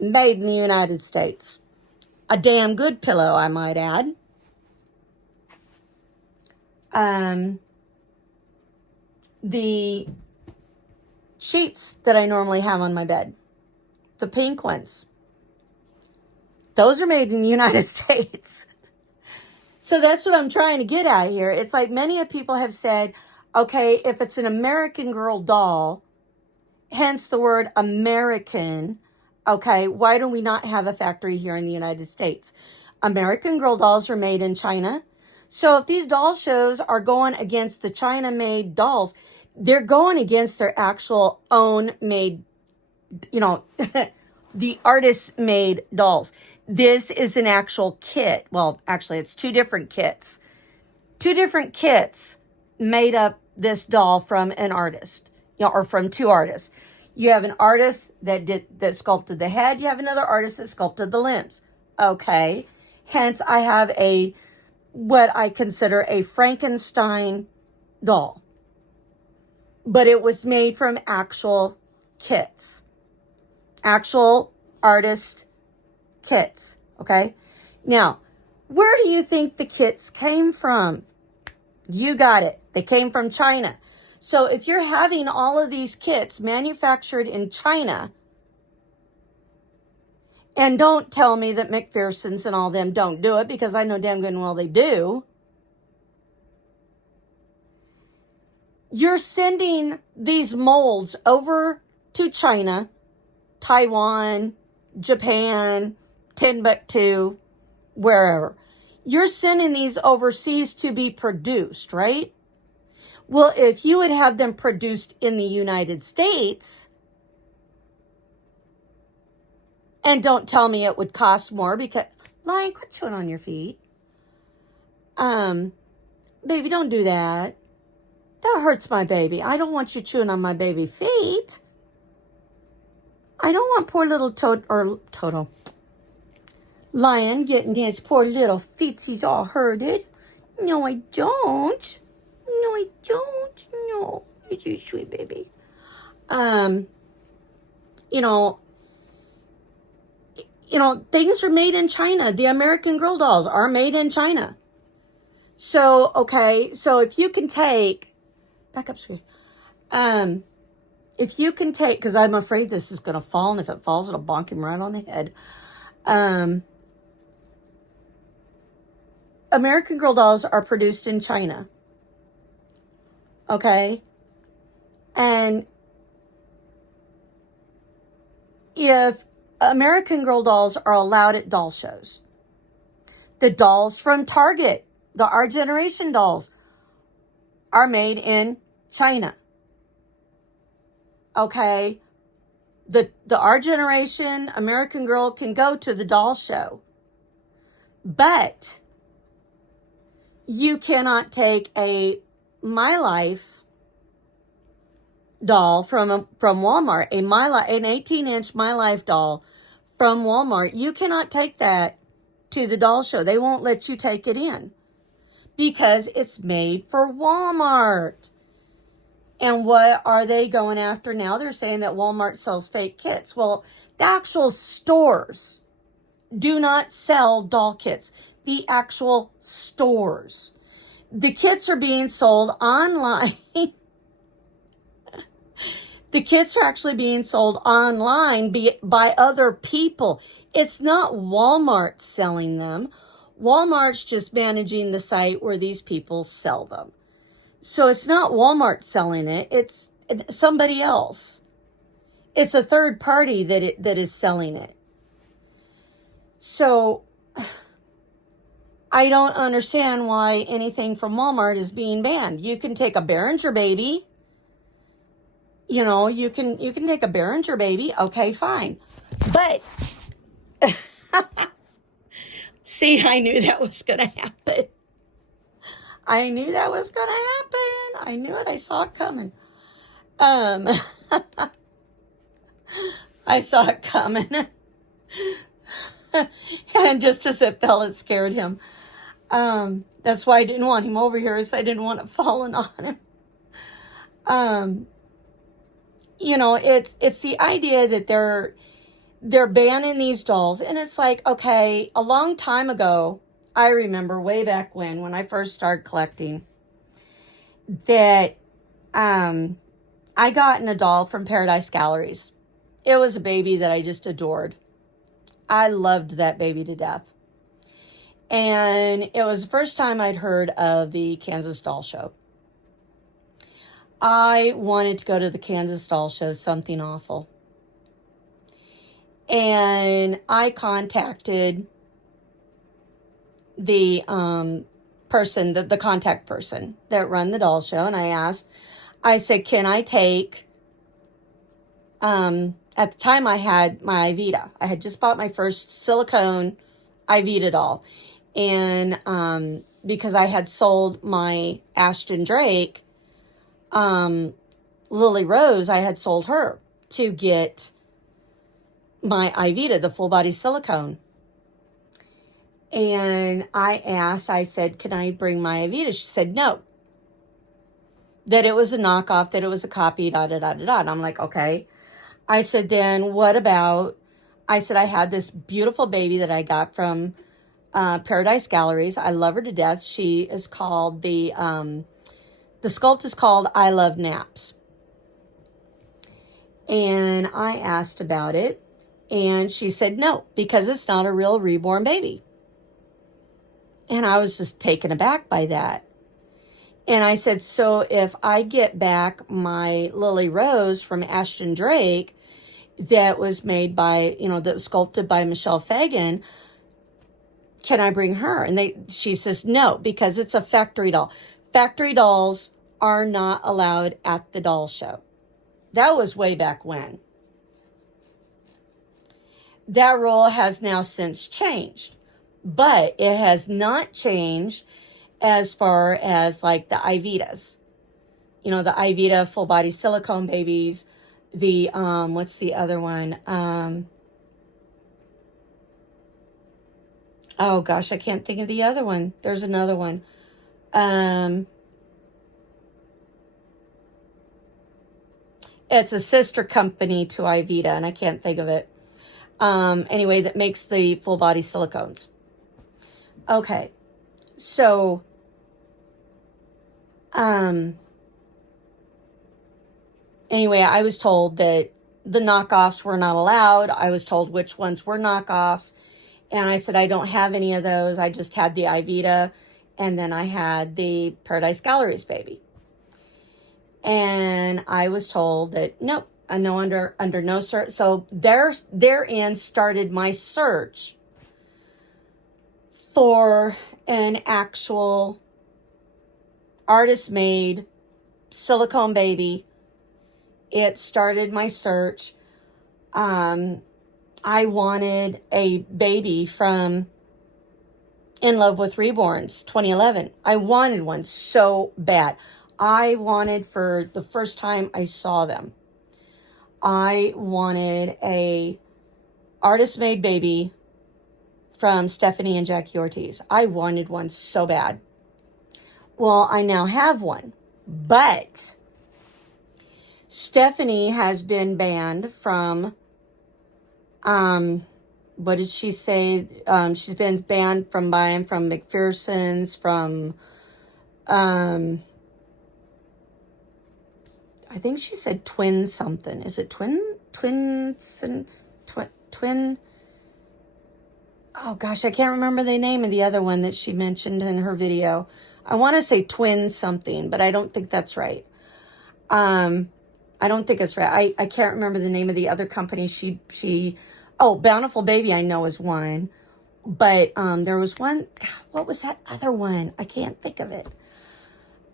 Made in the United States. A damn good pillow, I might add. The sheets that I normally have on my bed, the pink ones, those are made in the United States. So that's what I'm trying to get at here. It's like many people have said, okay, if it's an American Girl doll, hence the word American, okay, why do we not have a factory here in the United States? American Girl dolls are made in China. So if these doll shows are going against the China-made dolls, they're going against their actual own made, the artist-made dolls. This is an actual kit. Well, actually, it's two different kits. Two different kits made up this doll from an artist, or from two artists. You have an artist that sculpted the head. You have another artist that sculpted the limbs. Okay. Hence, I have what I consider a Frankenstein doll. But it was made from actual kits. Actual artist kits. Okay? Now, where do you think the kits came from? You got it. They came from China. So if you're having all of these kits manufactured in China, and don't tell me that McPherson's and all them don't do it, because I know damn good and well they do. You're sending these molds over to China, Taiwan, Japan, Timbuktu, wherever. You're sending these overseas to be produced, right? Well, if you would have them produced in the United States, and don't tell me it would cost more, because, Lion, quit chewing on your feet. Baby, don't do that. That hurts my baby. I don't want you chewing on my baby feet. I don't want poor little Toto, Lion getting his poor little feetsies all hurted. No, I don't. No, I don't. No, you're too sweet, baby. Things are made in China. The American Girl dolls are made in China. So, okay, so if you can take, back up, sweetie. If you can take, because I'm afraid this is going to fall, and if it falls, it'll bonk him right on the head. American Girl dolls are produced in China. Okay? And if American Girl dolls are allowed at doll shows, the dolls from Target, the Our Generation dolls, are made in China. Okay? Our generation, American Girl, can go to the doll show. But you cannot take a My Life doll from Walmart, an 18-inch My Life doll from Walmart. You cannot take that to the doll show. They won't let you take it in because it's made for Walmart. And what are they going after now? They're saying that Walmart sells fake kits. Well, the actual stores do not sell doll kits. The actual stores. The kits are being sold online. The kits are actually being sold online by other people. It's not Walmart selling them. Walmart's just managing the site where these people sell them. So it's not Walmart selling it. It's somebody else. It's a third party that is selling it. So I don't understand why anything from Walmart is being banned. You can take a Behringer baby. You know, you can take a Behringer baby. Okay, fine. But see, I knew that was going to happen. I knew that was going to happen. I knew it. I saw it coming. I saw it coming. And just as it fell, it scared him. That's why I didn't want him over here, is I didn't want it falling on him. You know, it's the idea that they're banning these dolls. And it's like, okay, a long time ago, I remember way back when I first started collecting, that I got a doll from Paradise Galleries. It was a baby that I just adored. I loved that baby to death. And it was the first time I'd heard of the Kansas Doll Show. I wanted to go to the Kansas Doll Show, something awful. And I contacted the person, the contact person that run the doll show, and I said, can I take, at the time I had my Ivita. I had just bought my first silicone Ivita doll. And because I had sold my Ashton Drake, Lily Rose, I had sold her to get my Ivita, the full body silicone. And I said, can I bring my Ivita? She said, no. That it was a knockoff, that it was a copy, And I'm like, okay. I said, then what about, I said, I had this beautiful baby that I got from Paradise Galleries. I love her to death. She is called, the sculpt is called I Love Naps. And I asked about it. And she said, no, because it's not a real reborn baby. And I was just taken aback by that. And I said, so if I get back my Lily Rose from Ashton Drake that was made by, that was sculpted by Michelle Fagan, can I bring her? And she says, no, because it's a factory doll. Factory dolls are not allowed at the doll show. That was way back when. That rule has now since changed. But it has not changed as far as like the Ivitas. The Ivita full body silicone babies. The, what's the other one? Oh gosh, I can't think of the other one. There's another one. It's a sister company to Ivita, and I can't think of it. Anyway, that makes the full body silicones. Okay, so, anyway, I was told that the knockoffs were not allowed. I was told which ones were knockoffs. And I said, I don't have any of those. I just had the Ivita, and then I had the Paradise Galleries baby. And I was told that, nope, no, under no search. So therein started my search for an actual artist made silicone baby. It started my search. I wanted a baby from In Love with Reborns 2011. I wanted one so bad. I wanted, for the first time I saw them, I wanted a artist-made baby from Stephanie and Jackie Ortiz. I wanted one so bad. Well, I now have one, but Stephanie has been banned from, what did she say? She's been banned from buying from McPherson's, from, I think she said Twin something. Is it Twin? Oh gosh, I can't remember the name of the other one that she mentioned in her video. I want to say Twin something, but I don't think that's right. I don't think it's right. I can't remember the name of the other company. Oh, Bountiful Baby I know is one. But there was one, what was that other one? I can't think of it.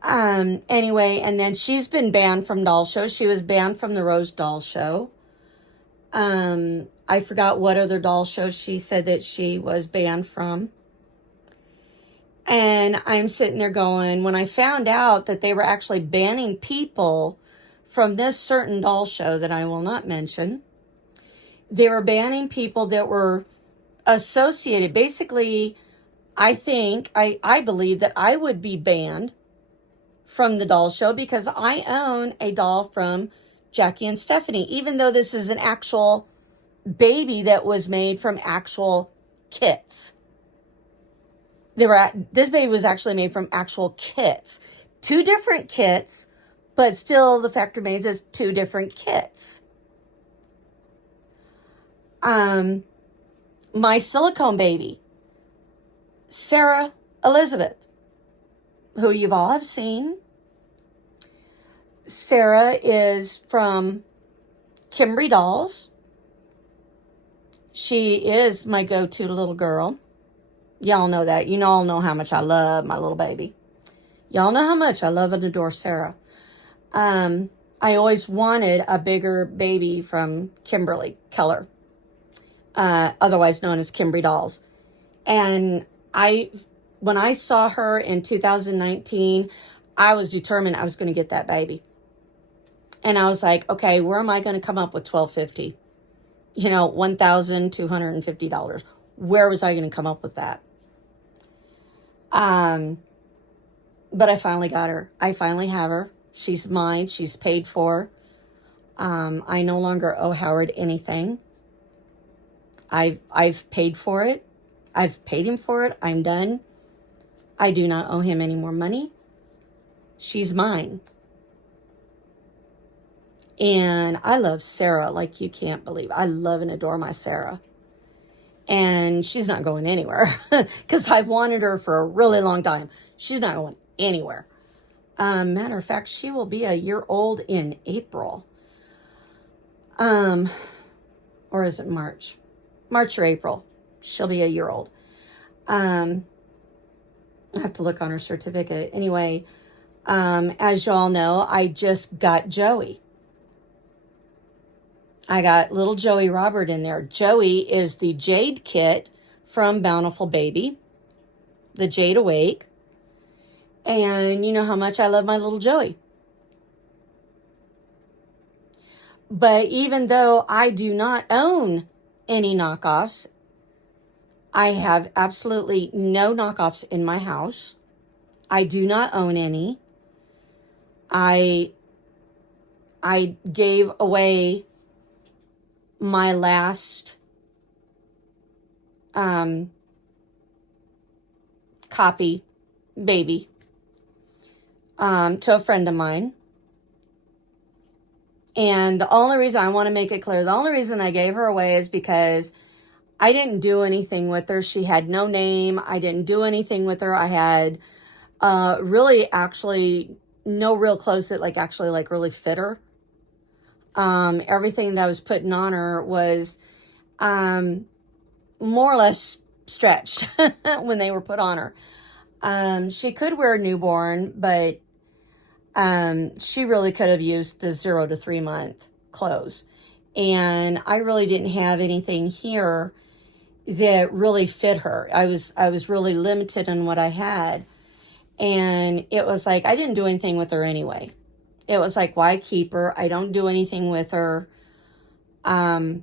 Anyway, and then she's been banned from doll shows. She was banned from the Rose Doll Show. I forgot what other doll show she said that she was banned from. And I'm sitting there going, when I found out that they were actually banning people from this certain doll show that I will not mention, they were banning people that were associated. Basically, I believe that I would be banned from the doll show because I own a doll from Jackie and Stephanie, even though this is an actual baby that was made from actual kits. This baby was actually made from actual kits. 2 different kits, but still the fact remains it's 2 different kits. My silicone baby, Sarah Elizabeth, who you've all have seen. Sarah is from Kimberly Dolls. She is my go-to little girl. Y'all know that. You all know how much I love my little baby. Y'all know how much I love and adore Sarah. I always wanted a bigger baby from Kimberly Keller, otherwise known as Kimberly Dolls. And when I saw her in 2019, I was determined I was going to get that baby. And I was like, okay, where am I going to come up with $1,250? $1,250. Where was I going to come up with that? But I finally got her. I finally have her. She's mine. She's paid for. I no longer owe Howard anything. I've paid for it. I've paid him for it. I'm done. I do not owe him any more money. She's mine. And I love Sarah like you can't believe. I love and adore my Sarah. And she's not going anywhere because I've wanted her for a really long time. She's not going anywhere. Matter of fact, she will be a year old in April. Or is it March? March or April. She'll be a year old. I have to look on her certificate. Anyway, as y'all know, I just got Joey. I got little Joey Robert in there. Joey is the Jade kit from Bountiful Baby, the Jade Awake. And you know how much I love my little Joey. But even though I do not own any knockoffs, I have absolutely no knockoffs in my house. I do not own any. I gave away my last copy baby to a friend of mine. And the only reason I want to make it clear, the only reason I gave her away is because I didn't do anything with her. She had no name. I didn't do anything with her. I had really actually no real clothes that really fit her. Everything that I was putting on her was more or less stretched when they were put on her. She could wear a newborn, but She really could have used the 0 to 3 month clothes. And I really didn't have anything here that really fit her. I was really limited in what I had. And it was like, I didn't do anything with her anyway. It was like, why keep her? I don't do anything with her. I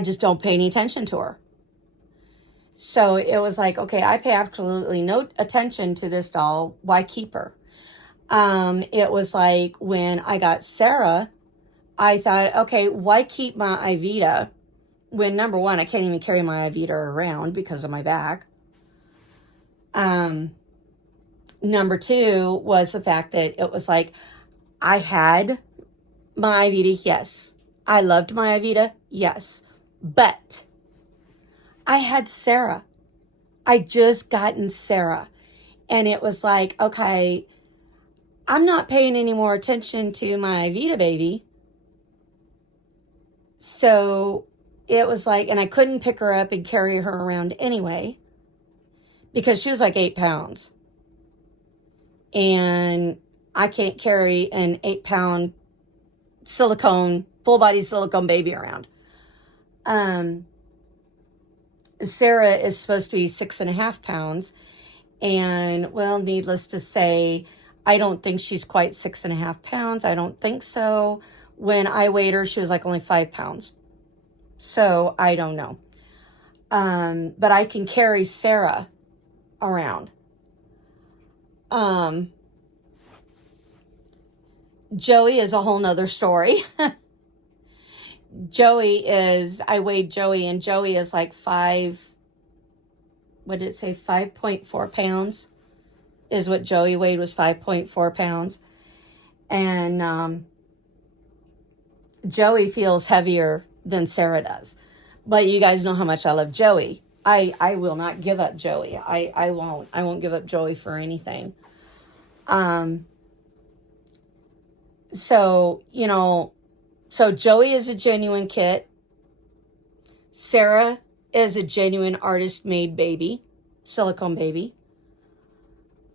just don't pay any attention to her. So it was like, okay, I pay absolutely no attention to this doll. Why keep her? It was like when I got Sarah, I thought, okay, why keep my Ivita when, number one, I can't even carry my Ivita around because of my back. Number two was the fact that it was like, I had my Ivita, yes. I loved my Ivita, yes. But I had Sarah. I just gotten Sarah. And it was like, okay, I'm not paying any more attention to my Ivita baby. So it was like, and I couldn't pick her up and carry her around anyway, because she was like 8 pounds. And I can't carry an 8-pound silicone, full body silicone baby around. Sarah is supposed to be 6.5 pounds. And, well, needless to say, I don't think she's quite 6.5 pounds. I don't think so. When I weighed her, she was like only 5 pounds. So I don't know. But I can carry Sarah around. Joey is a whole nother story. I weighed Joey, and Joey is like 5.4 pounds is what Joey weighed, was 5.4 pounds. And Joey feels heavier than Sarah does. But you guys know how much I love Joey. I will not give up Joey. I won't give up Joey for anything. So Joey is a genuine kit. Sarah is a genuine artist-made baby, silicone baby.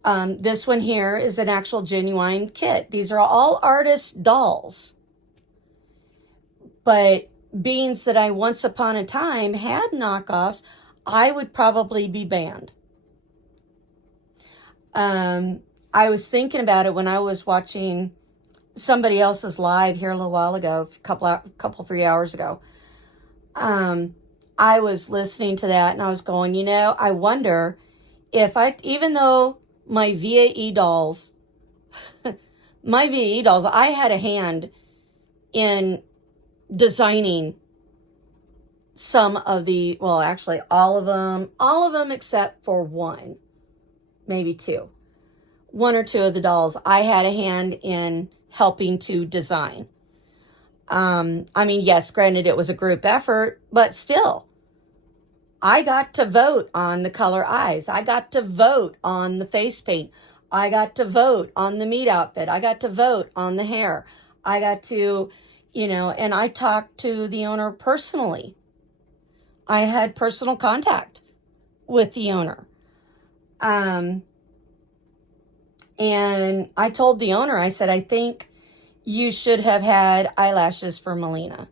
This one here is an actual genuine kit. These are all artist dolls. But being that I once upon a time had knockoffs, I would probably be banned. I was thinking about it when I was watching somebody else's live here a little while ago, couple 3 hours ago. I was listening to that and I was going, I wonder if even though my VAE dolls, I had a hand in designing some of actually all of them except for one, maybe two. One or two of the dolls I had a hand in helping to design. Yes, granted it was a group effort, but still, I got to vote on the color eyes. I got to vote on the face paint. I got to vote on the meat outfit. I got to vote on the hair. I got to, and I talked to the owner personally. I had personal contact with the owner. And I told the owner, I said, I think you should have had eyelashes for Melina.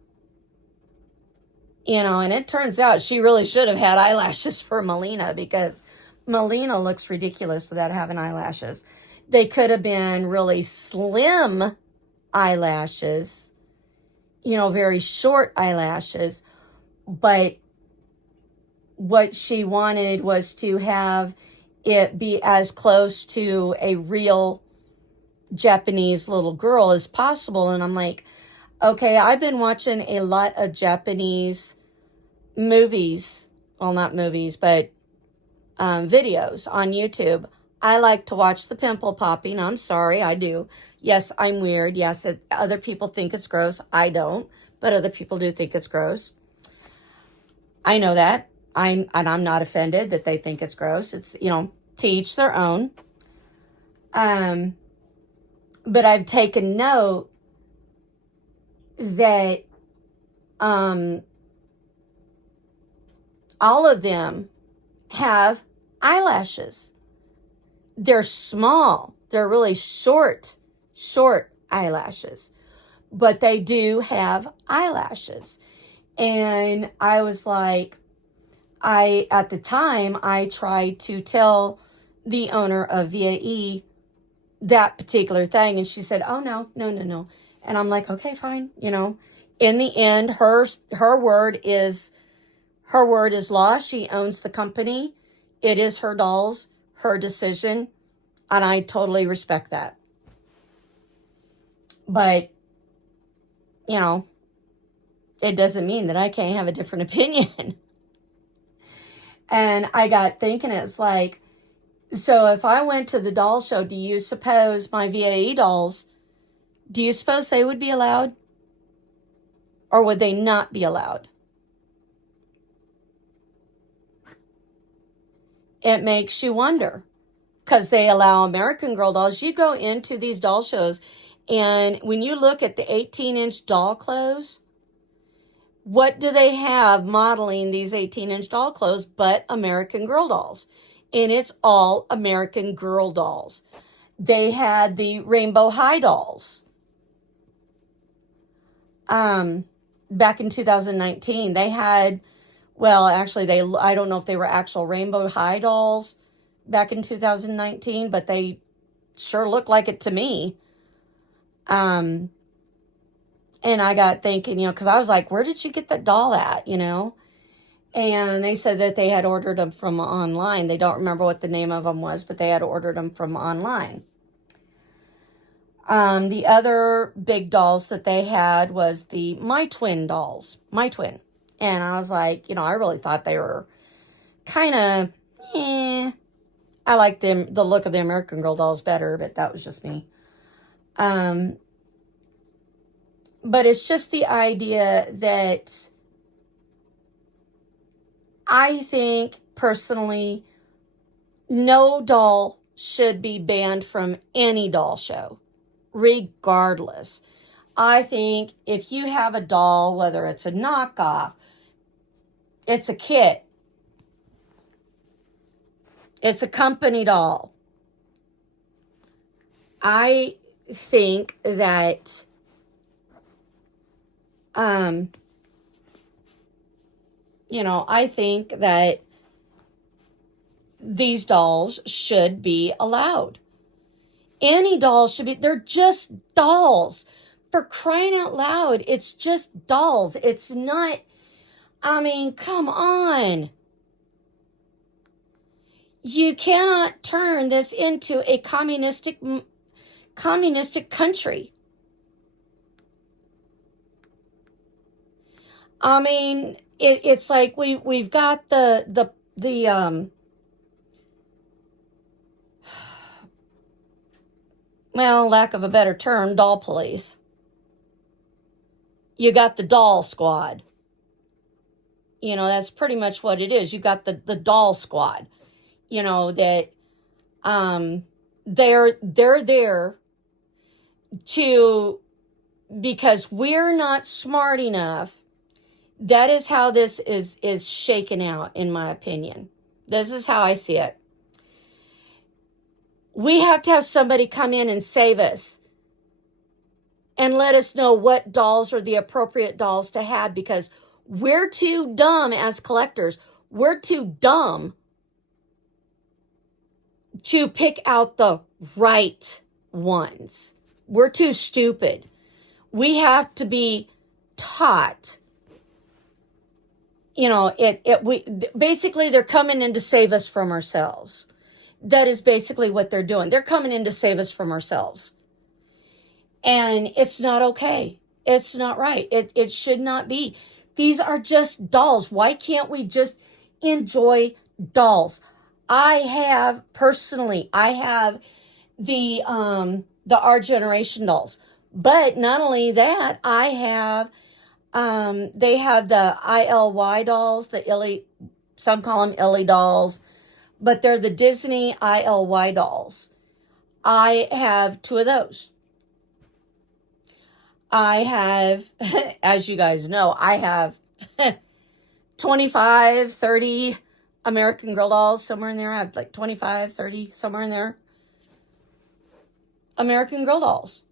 And it turns out she really should have had eyelashes for Melina, because Melina looks ridiculous without having eyelashes. They could have been really slim eyelashes, very short eyelashes, but what she wanted was to have it be as close to a real Japanese little girl as possible. And I'm like, okay, I've been watching a lot of Japanese movies. Well, not movies, but videos on YouTube. I like to watch the pimple popping. I'm sorry, I do. Yes, I'm weird. Yes, other people think it's gross. I don't, but other people do think it's gross. I know that. I'm not offended that they think it's gross. It's, to each their own. But I've taken note that all of them have eyelashes. they're small. They're really short eyelashes. But they do have eyelashes. And I was like, at the time, I tried to tell the owner of VAE that particular thing. And she said, oh, no. And I'm like, okay, fine. In the end, her word is law. She owns the company. It is her dolls, her decision. And I totally respect that. But, it doesn't mean that I can't have a different opinion. And I got thinking, it's like, so if I went to the doll show, do you suppose my VAE dolls, do you suppose they would be allowed? Or would they not be allowed? It makes you wonder. Because they allow American Girl dolls. You go into these doll shows, and when you look at the 18-inch doll clothes, what do they have modeling these 18-inch doll clothes but American Girl dolls? And it's all American Girl dolls. They had the Rainbow High dolls. Back in 2019, they had, well, actually, I don't know if they were actual Rainbow High dolls back in 2019, but they sure looked like it to me. And I got thinking, because I was like, where did you get that doll at, And they said that they had ordered them from online. They don't remember what the name of them was, but they had ordered them from online. The other big dolls that they had was the My Twin dolls. My Twin. And I was like, I really thought they were kind of, I liked the look of the American Girl dolls better, but that was just me. But it's just the idea that I think, personally, no doll should be banned from any doll show, regardless. I think if you have a doll, whether it's a knockoff, it's a kit, it's a company doll, I think that I think that these dolls should be allowed. Any dolls should be, they're just dolls. For crying out loud, it's just dolls. It's not, come on. You cannot turn this into a communistic country. It's like we've got the well, lack of a better term, doll police. You got the doll squad. That's pretty much what it is. You got the doll squad. That they're there to, because we're not smart enough. That is how this is shaken out, in my opinion. This is how I see it. We have to have somebody come in and save us and let us know what dolls are the appropriate dolls to have, because we're too dumb as collectors. We're too dumb to pick out the right ones. We're too stupid. We have to be taught. Basically they're coming in to save us from ourselves. That is basically what they're doing. They're coming in to save us from ourselves. And it's not okay. It's not right. It should not be. These are just dolls. Why can't we just enjoy dolls? I have the Our Generation dolls. But not only that, I have they have the ILY dolls, some call them Illy dolls, but they're the Disney ILY dolls. I have 2 of those. I have, as you guys know, I have 25, 30 American Girl dolls, somewhere in there. I have like 25, 30, somewhere in there. American Girl dolls.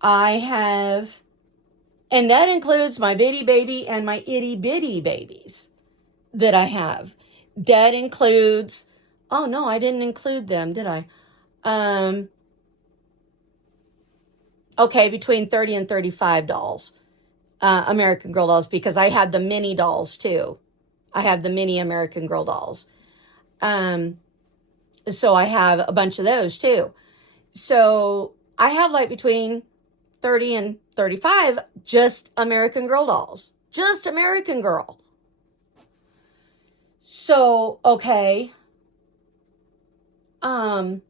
I have, and that includes my bitty baby and my itty bitty babies that I have. That includes, oh no, I didn't include them, did I? Okay, between 30 and 35 dolls, American Girl dolls, because I have the mini dolls too. I have the mini American Girl dolls. So I have a bunch of those too. So I have like between 30 and 35 just American Girl dolls. Just American Girl. So, okay. Now,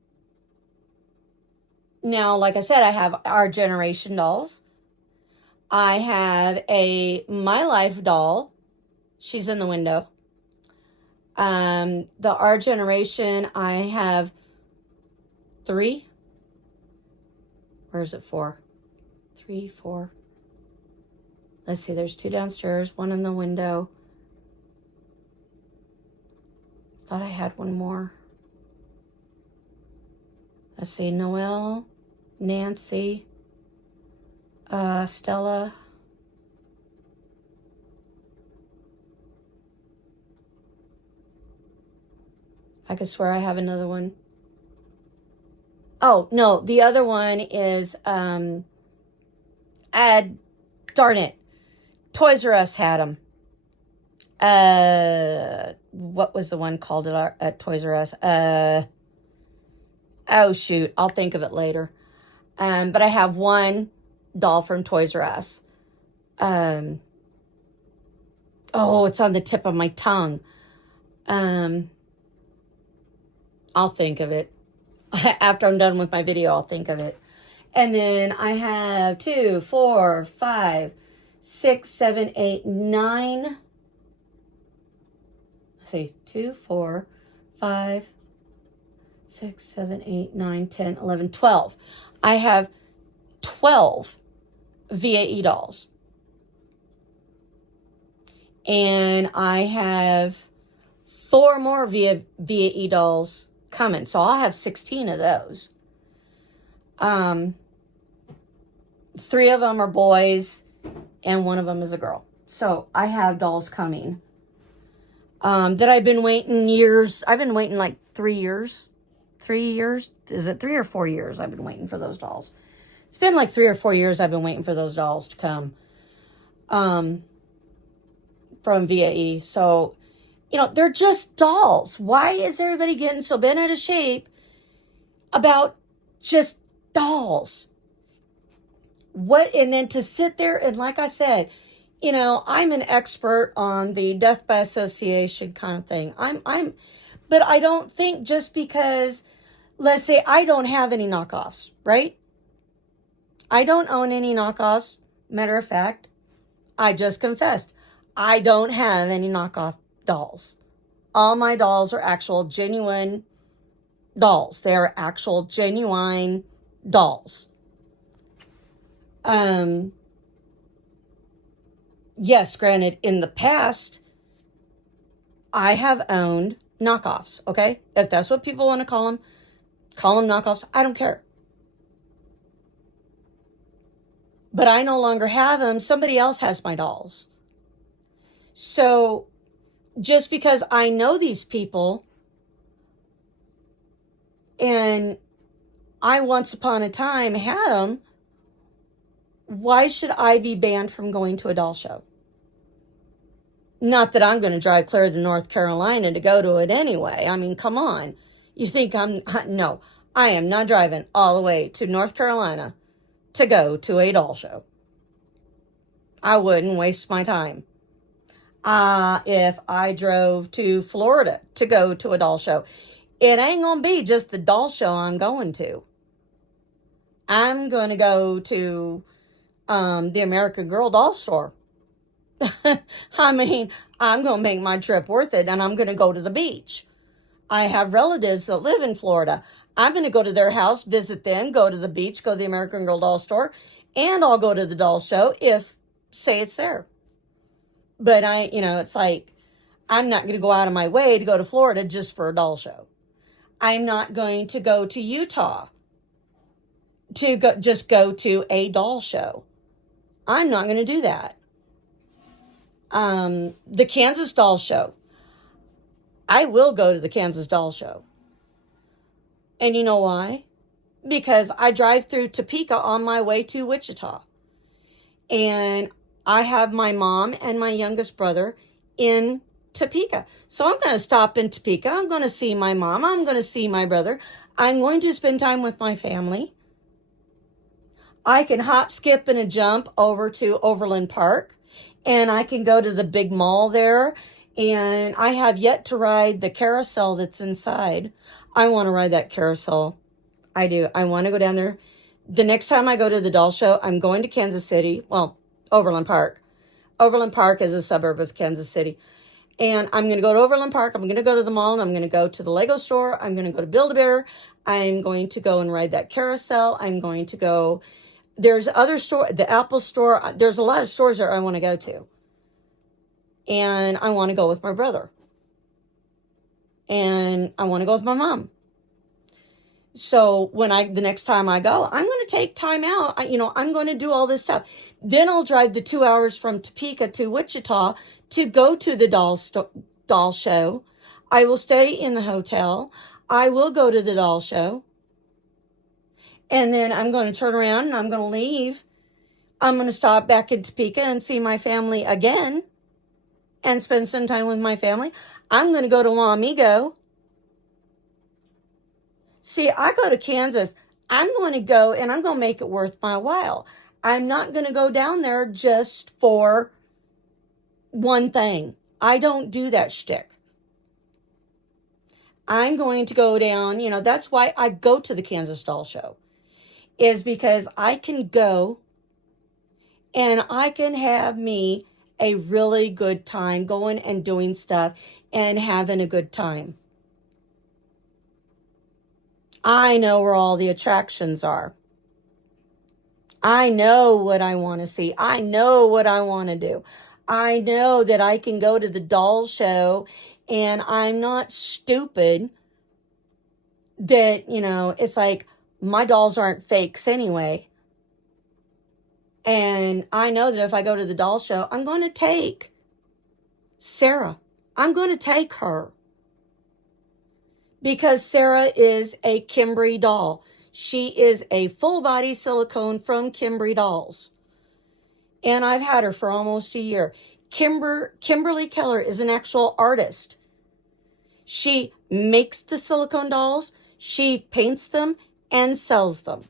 like I said, I have Our Generation dolls. I have a My Life doll. She's in the window. The Our Generation, I have 3. Where is it 4? 3, 4. Let's see, there's 2 downstairs, 1 in the window. Thought I had 1 more. Let's see, Noelle, Nancy, Stella. I could swear I have another one. Oh, no, the other one is, darn it, Toys R Us had them. What was the one called at Toys R Us? Oh, shoot, I'll think of it later. But I have 1 doll from Toys R Us. Oh, it's on the tip of my tongue. I'll think of it. After I'm done with my video, I'll think of it. And then I have 2, 4, 5, 6, 7, 8, 9. Let's see, 2, 4, 5, 6, 7, 8, 9, 10, 11, 12. I have 12 VAE dolls. And I have 4 more VAE dolls coming. So I'll have 16 of those. 3 of them are boys and 1 of them is a girl. So I have dolls coming. That I've been waiting years. I've been waiting like 3 years. 3 years? Is it 3 or 4 years I've been waiting for those dolls? It's been like 3 or 4 years I've been waiting for those dolls to come. From VAE. So, they're just dolls. Why is everybody getting so bent out of shape about just dolls? And then to sit there and, like I said, I'm an expert on the death by association kind of thing. But I don't think just because, let's say I don't have any knockoffs, right? I don't own any knockoffs. Matter of fact, I just confessed. I don't have any knockoff dolls. All my dolls are actual genuine dolls. They are actual genuine dolls. Yes, granted, in the past, I have owned knockoffs, okay? If that's what people want to call them knockoffs. I don't care. But I no longer have them. Somebody else has my dolls. So just because I know these people and I once upon a time had them, why should I be banned from going to a doll show? Not that I'm going to drive clear to North Carolina to go to it anyway. I mean, come on. You think no, I am not driving all the way to North Carolina to go to a doll show. I wouldn't waste my time. If I drove to Florida to go to a doll show, it ain't going to be just the doll show I'm going to. I'm going to go to the American Girl doll store. I mean, I'm going to make my trip worth it, and I'm going to go to the beach. I have relatives that live in Florida. I'm going to go to their house, visit them, go to the beach, go to the American Girl doll store, and I'll go to the doll show if, say, it's there. But it's like, I'm not going to go out of my way to go to Florida just for a doll show. I'm not going to go to Utah to just go to a doll show. I'm not going to do that. The Kansas Doll Show. I will go to the Kansas Doll Show. And you know why? Because I drive through Topeka on my way to Wichita. And I have my mom and my youngest brother in Topeka. So I'm going to stop in Topeka. I'm going to see my mom. I'm going to see my brother. I'm going to spend time with my family. I can hop, skip, and a jump over to Overland Park. And I can go to the big mall there. And I have yet to ride the carousel that's inside. I want to ride that carousel. I do. I want to go down there. The next time I go to the doll show, I'm going to Kansas City. Well, Overland Park. Overland Park is a suburb of Kansas City. And I'm going to go to Overland Park. I'm going to go to the mall. And I'm going to go to the Lego store. I'm going to go to Build-A-Bear. I'm going to go and ride that carousel. I'm going to go... There's other store, the Apple store. There's a lot of stores that I want to go to. And I want to go with my brother. And I want to go with my mom. So the next time I go, I'm going to take time out. I'm going to do all this stuff. Then I'll drive the 2 hours from Topeka to Wichita to go to the doll show. I will stay in the hotel. I will go to the doll show. And then I'm going to turn around and I'm going to leave. I'm going to stop back in Topeka and see my family again and spend some time with my family. I'm going to go to Wamego. See, I go to Kansas. I'm going to go and I'm going to make it worth my while. I'm not going to go down there just for one thing. I don't do that shtick. I'm going to go down, that's why I go to the Kansas Doll Show. Is because I can go and I can have me a really good time going and doing stuff and having a good time. I know where all the attractions are. I know what I want to see. I know what I want to do. I know that I can go to the doll show and I'm not stupid that, it's like, my dolls aren't fakes anyway. And I know that if I go to the doll show, I'm going to take Sarah. I'm going to take her. Because Sarah is a Kimberly doll. She is a full body silicone from Kimberly Dolls. And I've had her for almost a year. Kimberly Keller is an actual artist. She makes the silicone dolls. She paints them and sells them.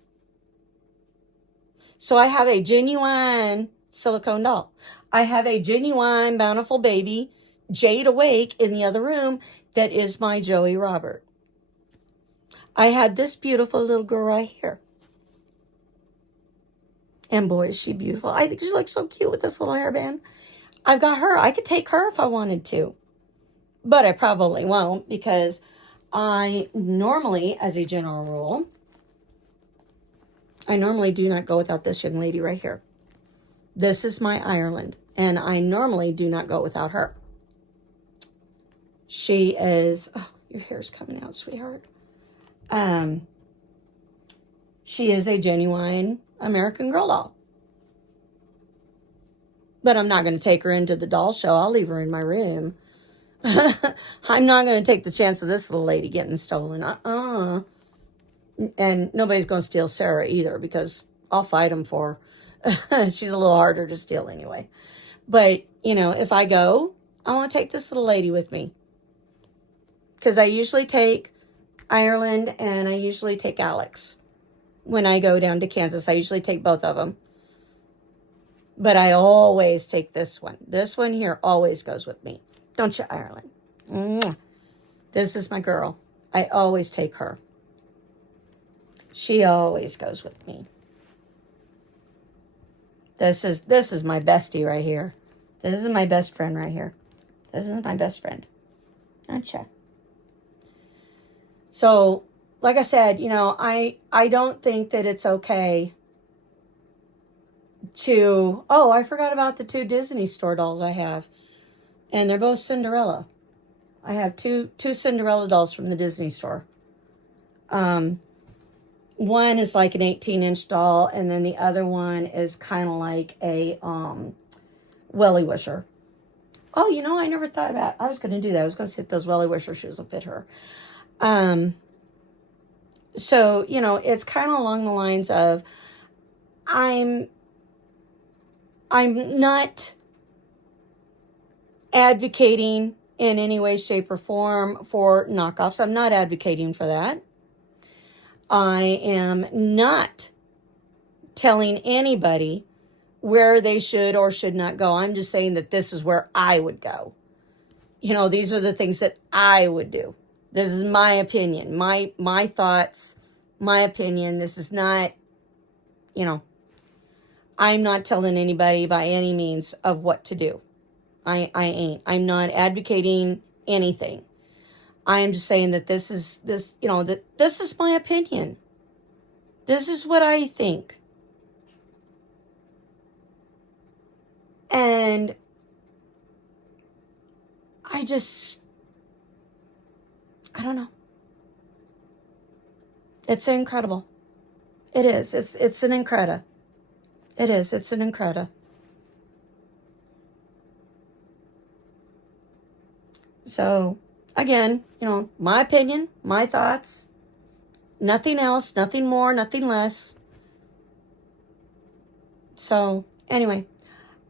So I have a genuine silicone doll. I have a genuine Bountiful Baby, Jade Awake, in the other room that is my Joey Robert. I had this beautiful little girl right here. And boy, is she beautiful. I think she looks so cute with this little hairband. I've got her. I could take her if I wanted to. But I probably won't because I normally, as a general rule, I normally do not go without this young lady right here. This is my Ireland, and I normally do not go without her. She is, oh, your hair's coming out, sweetheart. She is a genuine American Girl doll. But I'm not going to take her into the doll show. I'll leave her in my room. I'm not going to take the chance of this little lady getting stolen. And nobody's going to steal Sarah either because I'll fight them for her. She's a little harder to steal anyway. But, if I go, I want to take this little lady with me. Because I usually take Ireland and I usually take Alex. When I go down to Kansas, I usually take both of them. But I always take this one. This one here always goes with me. Don't you, Ireland? Mwah. This is my girl. I always take her. She always goes with me. This is my bestie right here. This is my best friend right here. This is my best friend. Gotcha. So, like I said, I don't think that it's okay to... Oh, I forgot about the 2 Disney store dolls I have. And they're both Cinderella. I have two Cinderella dolls from the Disney store. One is like an 18-inch doll, and then the other one is kind of like a welly wisher. Oh, you know, I never thought about it. I was going to do that. I was going to see if those welly wisher shoes will fit her. So, you know, it's kind of along the lines of I'm not advocating in any way, shape, or form for knockoffs. I'm not advocating for that. I am not telling anybody where they should or should not go. I'm just saying that this is where I would go. You know, these are the things that I would do. This is my opinion, my thoughts, my opinion. This is not, you know, I'm not telling anybody by any means of what to do. I ain't. I'm not advocating anything. I am just saying that this is my opinion. This is what I think. And I don't know. It's incredible. It is. It's an incredible. It is. It's an incredible. So, again, you know, my opinion, my thoughts, nothing else, nothing more, nothing less. So, anyway,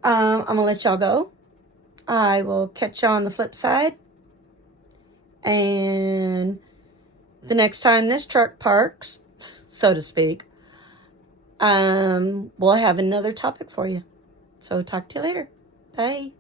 I'm going to let y'all go. I will catch you on the flip side. And the next time this truck parks, so to speak, we'll have another topic for you. So, talk to you later. Bye.